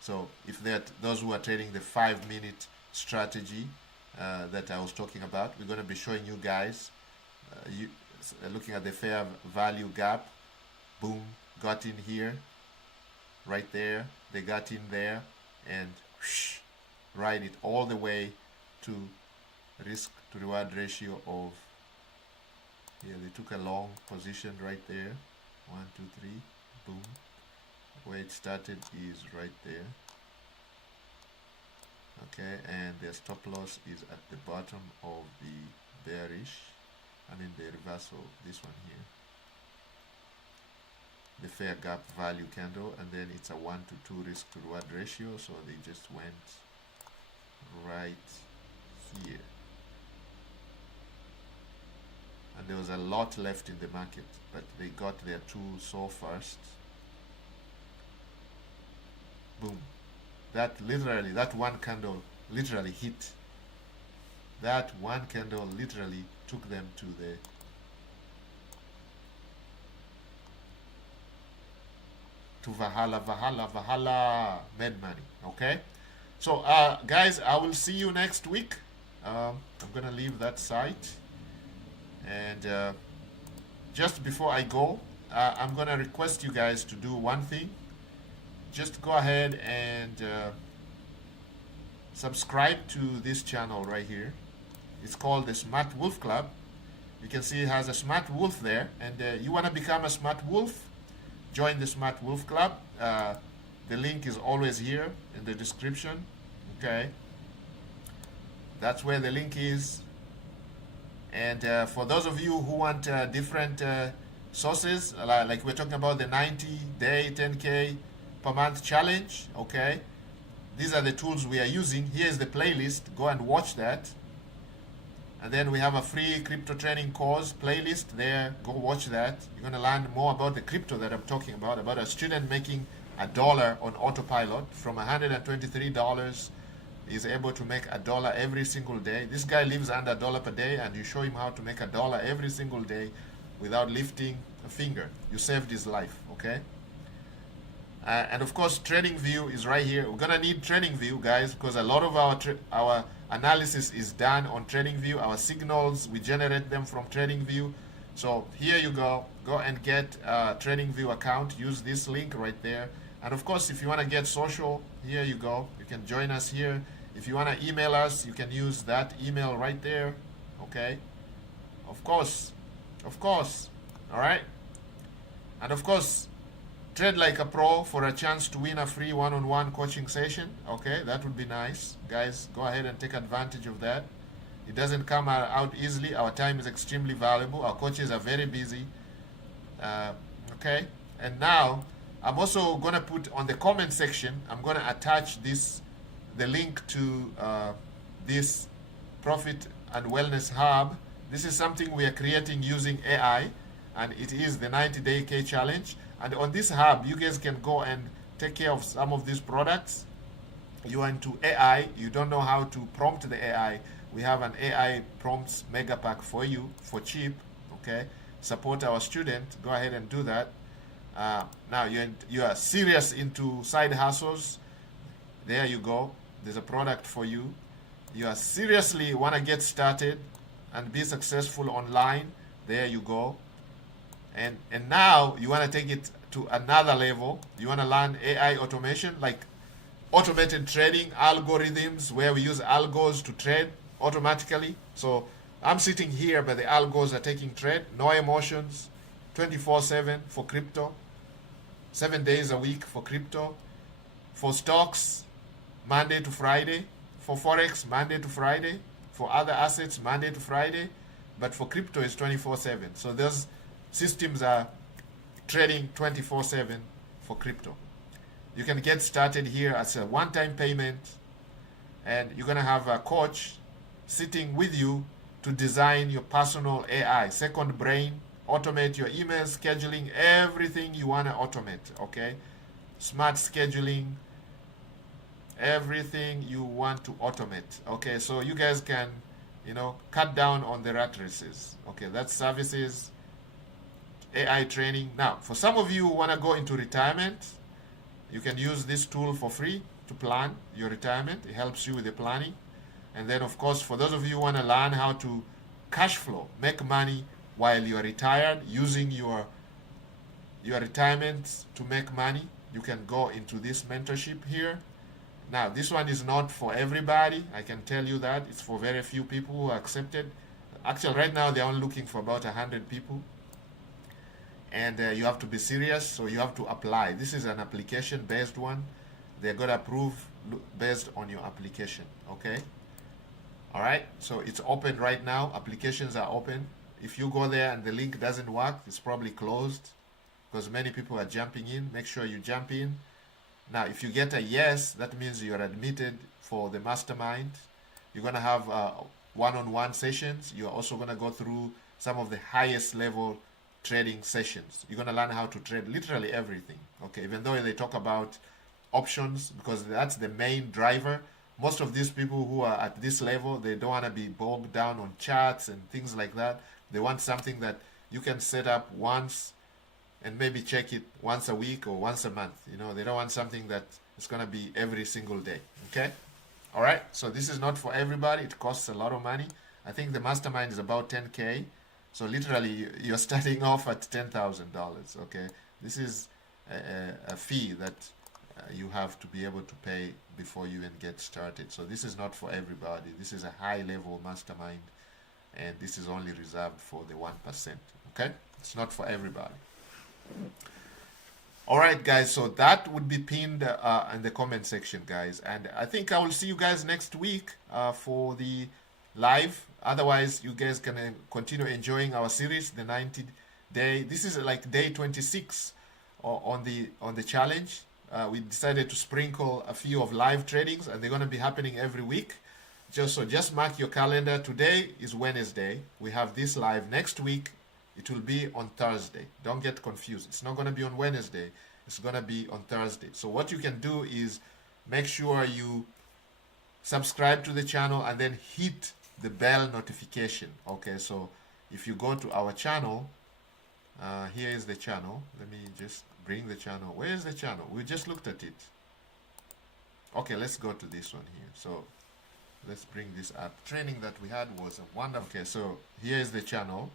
so if those who are trading the 5-minute strategy that I was talking about, we're going to be showing you guys looking at the fair value gap. Boom, got in here, right there. They got in there and whoosh, ride it all the way to risk to reward ratio of, here they took a long position right there. 1, 2, 3, boom. Where it started is right there. Okay, and their stop loss is at the bottom of the the reversal, this one here, the fair gap value candle, and then it's a 1 to 2 risk to reward ratio, so they just went right here, and there was a lot left in the market, but they got their tool so fast. Boom, that one candle literally hit. That one candle literally took them to Valhalla, made money. Okay, so guys, I will see you next week. I'm gonna leave that site, and just before I go, I'm gonna request you guys to do one thing. Just go ahead and subscribe to this channel right here. It's called the Smart Wolf Club. You can see it has a Smart Wolf there, and you want to become a Smart Wolf, join the Smart Wolf Club. The link is always here in the description. Okay, that's where the link is. And for those of you who want different sources, like we're talking about the 90-day 10K per month challenge, okay, these are the tools we are using. Here's the playlist, go and watch that. And then we have a free crypto training course playlist there, go watch that. You're going to learn more about the crypto that I'm talking about a student making $1 on autopilot. From $123 is able to make $1 every single day. This guy lives under $1 per day, and you show him how to make $1 every single day without lifting a finger. You saved his life, okay? And of course, TradingView is right here. We're gonna need TradingView, guys, because a lot of our analysis is done on TradingView. Our signals, we generate them from TradingView. So here you go. Go and get a TradingView account. Use this link right there. And of course, if you want to get social, here you go. You can join us here. If you want to email us, you can use that email right there. Okay. Of course. All right. And of course, trade like a pro for a chance to win a free one-on-one coaching session. Okay, that would be nice. Guys, go ahead and take advantage of that. It doesn't come out easily. Our time is extremely valuable. Our coaches are very busy. Okay, and now I'm also gonna put on the comment section, I'm gonna attach the link to this Profit and Wellness Hub. This is something we are creating using AI, and it is the 90-day K challenge. And on this hub, you guys can go and take care of some of these products. You are into AI, you don't know how to prompt the AI. We have an AI prompts mega pack for you for cheap. Okay, support our student. Go ahead and do that. Now you are serious into side hustles. There you go. There's a product for you. You are seriously want to get started and be successful online. There you go. And now you want to take it to another level. You want to learn AI automation, like automated trading algorithms, where we use algos to trade automatically. So I'm sitting here, but the algos are taking trade. No emotions, 24/7 for crypto, 7 days a week for crypto. For stocks, Monday to Friday. For Forex, Monday to Friday. For other assets, Monday to Friday. But for crypto, it's 24/7. So those systems are trading 24/7 for crypto. You can get started here as a one-time payment, and you're going to have a coach sitting with you to design your personal AI, second brain, automate your email scheduling, everything you want to automate, okay? Smart scheduling, everything you want to automate, okay? So you guys can, cut down on the rat races, okay? That's services, AI training. Now, for some of you who want to go into retirement, you can use this tool for free to plan your retirement. It helps you with the planning. And then, of course, for those of you who want to learn how to cash flow, make money while you are retired, using your retirement to make money, you can go into this mentorship here. Now, this one is not for everybody. I can tell you that. It's for very few people who are accepted. Actually, right now, they're only looking for about 100 people. And you have to be serious, so you have to apply. This is an application-based one. They're going to approve based on your application, okay? All right, so it's open right now. Applications are open. If you go there and the link doesn't work, it's probably closed because many people are jumping in. Make sure you jump in. Now, if you get a yes, that means you're admitted for the mastermind. You're going to have one-on-one sessions. You're also going to go through some of the highest level trading sessions. You're going to learn how to trade literally everything, okay? Even though they talk about options, because that's the main driver. Most of these people who are at this level, they don't want to be bogged down on charts and things like that. They want something that you can set up once and maybe check it once a week or once a month. They don't want something that is going to be every single day, okay? All right, so this is not for everybody. It costs a lot of money. I think the mastermind is about 10K. So literally, you're starting off at $10,000, okay? This is a fee that you have to be able to pay before you even get started. So this is not for everybody. This is a high-level mastermind, and this is only reserved for the 1%, okay? It's not for everybody. All right, guys, so that would be pinned in the comment section, guys. And I think I will see you guys next week for the live. Otherwise, you guys can continue enjoying our series, the 90-day. This is like day 26 on the challenge. We decided to sprinkle a few of live tradings, and they're going to be happening every week. Just mark your calendar. Today is Wednesday. We have this live. Next week, it will be on Thursday. Don't get confused. It's not going to be on Wednesday. It's going to be on Thursday. So what you can do is make sure you subscribe to the channel and then hit the bell notification. Okay, so if you go to our channel, here is the channel. Let me just bring the channel. Where is the channel? We just looked at it. Okay, let's go to this one here. So let's bring this up. Training that we had was a wonderful. Okay, so here is the channel.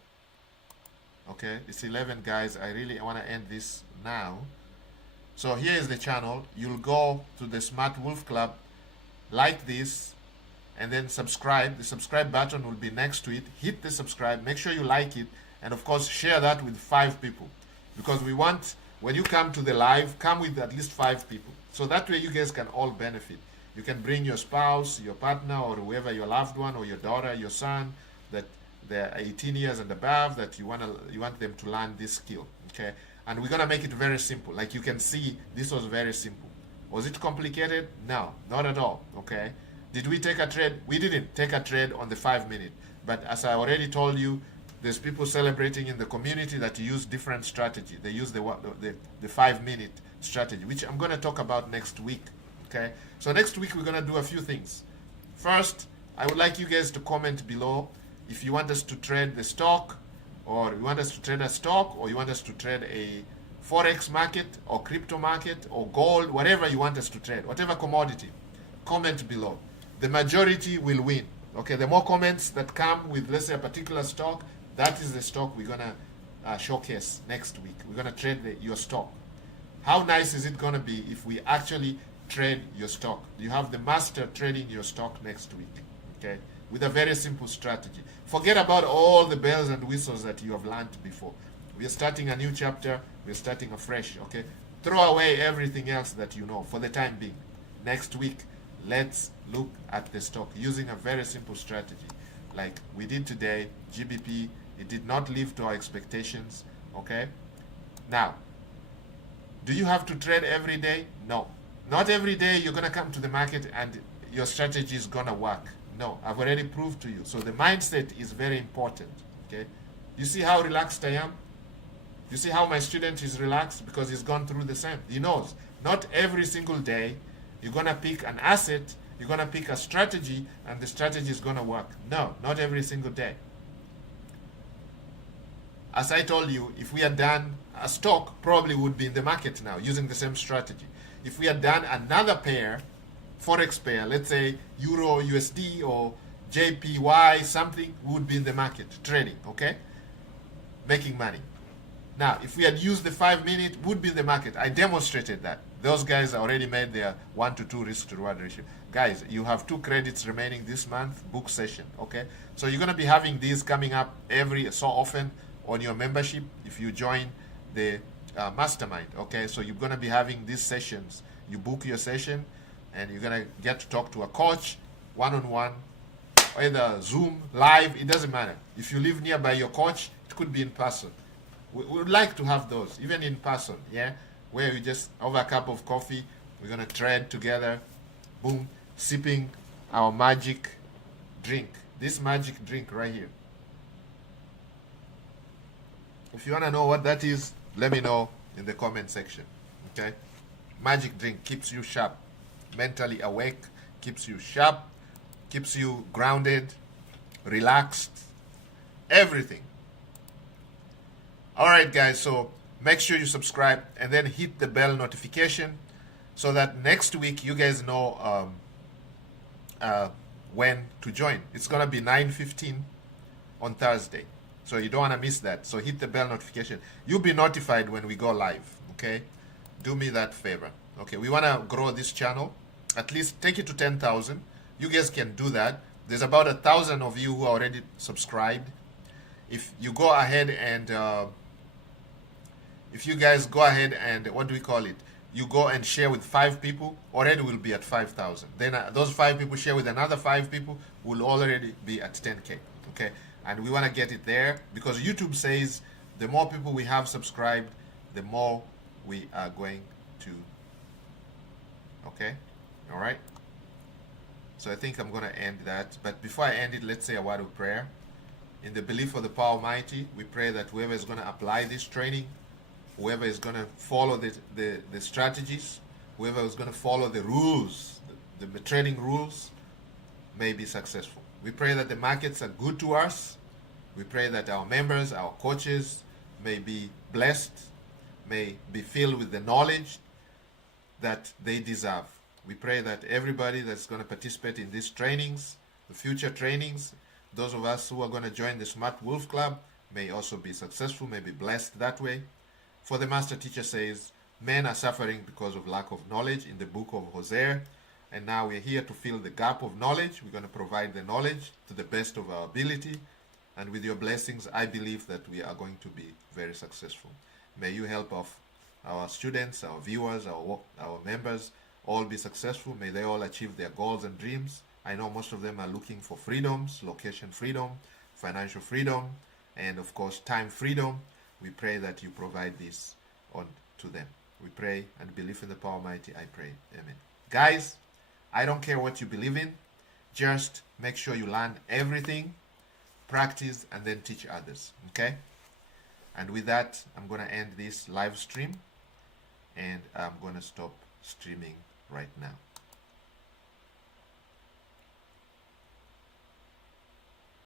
Okay, it's 11 guys. I really want to end this now. So here is the channel. You'll go to the Smart Wolf Club, like this, and then subscribe. The subscribe button will be next to it. Hit the subscribe. Make sure you like it, and of course share that with 5 people, because we want, when you come to the live, come with at least 5 people. So that way you guys can all benefit. You can bring your spouse, your partner, or whoever, your loved one, or your daughter, your son, that they're 18 years and above, that you want them to learn this skill. Okay, and we're gonna make it very simple. Like you can see, this was very simple. Was it complicated? No, not at all. Okay, did we take a trade? We didn't take a trade on the 5 minute. But as I already told you, there's people celebrating in the community that use different strategy. They use the 5 minute strategy, which I'm going to talk about next week. Okay, so next week we're going to do a few things. First, I would like you guys to comment below if you want us to trade the stock, or you want us to trade a stock, or you want us to trade a forex market or crypto market or gold, whatever you want us to trade, whatever commodity. Comment below. The majority will win. Okay, the more comments that come with, let's say, a particular stock, that is the stock we're gonna showcase next week. We're gonna trade your stock. How nice is it gonna be if we actually trade your stock? You have the master trading your stock next week. Okay, with a very simple strategy. Forget about all the bells and whistles that you have learned before. We are starting a new chapter. We're starting afresh. Okay, throw away everything else that you know for the time being. Next week, let's look at the stock using a very simple strategy like we did today. GBP, it did not live to our expectations. Okay, now, do you have to trade every day? No, not every day you're gonna come to the market and your strategy is gonna work. No, I've already proved to you. So the mindset is very important. Okay, you see how relaxed I am? You see how my student is relaxed because he's gone through the same. He knows not every single day you're going to pick an asset, you're going to pick a strategy, and the strategy is going to work. No, not every single day. As I told you, if we had done a stock, probably would be in the market now using the same strategy. If we had done another pair, forex pair, let's say Euro USD or JPY something, we would be in the market trading, okay? Making money. Now, if we had used the 5 minute, would be in the market. I demonstrated that. Those guys already made their 1-to-2 risk to reward ratio. Guys, you have 2 credits remaining this month, book session, okay? So you're going to be having these coming up every so often on your membership if you join the mastermind, okay? So you're going to be having these sessions. You book your session and you're going to get to talk to a coach one-on-one, either Zoom, live, it doesn't matter. If you live nearby your coach, it could be in person. We would like to have those, even in person, yeah? Where we just, over a cup of coffee, we're going to trade together, boom, sipping our magic drink. This magic drink right here. If you want to know what that is, let me know in the comment section, okay? Magic drink keeps you sharp, mentally awake, keeps you sharp, keeps you grounded, relaxed, everything. All right, guys, so make sure you subscribe and then hit the bell notification so that next week you guys know when to join. It's going to be 9:15 on Thursday, so you don't want to miss that. So hit the bell notification. You'll be notified when we go live, okay? Do me that favor, okay? We want to grow this channel, at least take it to 10,000. You guys can do that. There's about 1,000 of you who are already subscribed. If you go ahead and if you guys go ahead and, what do we call it? You go and share with 5 people, already we'll be at 5,000. Then those 5 people share with another 5 people, will already be at 10K, okay? And we want to get it there because YouTube says the more people we have subscribed, the more we are going to, okay? All right? So I think I'm going to end that. But before I end it, let's say a word of prayer. In the belief of the power Almighty, we pray that whoever is going to apply this training, whoever is going to follow the strategies, whoever is going to follow the rules, the trading rules, may be successful. We pray that the markets are good to us. We pray that our members, our coaches, may be blessed, may be filled with the knowledge that they deserve. We pray that everybody that's going to participate in these trainings, the future trainings, those of us who are going to join the Smart Wolf Club, may also be successful, may be blessed that way. For the master teacher says, men are suffering because of lack of knowledge in the book of Hosea. And now we're here to fill the gap of knowledge. We're going to provide the knowledge to the best of our ability. And with your blessings, I believe that we are going to be very successful. May you help our students, our viewers, our members all be successful. May they all achieve their goals and dreams. I know most of them are looking for freedoms, location freedom, financial freedom, and of course time freedom. We pray that you provide this on to them. We pray and believe in the power almighty. I pray. Amen. Guys, I don't care what you believe in. Just make sure you learn everything, practice, and then teach others. Okay? And with that, I'm going to end this live stream, and I'm going to stop streaming right now.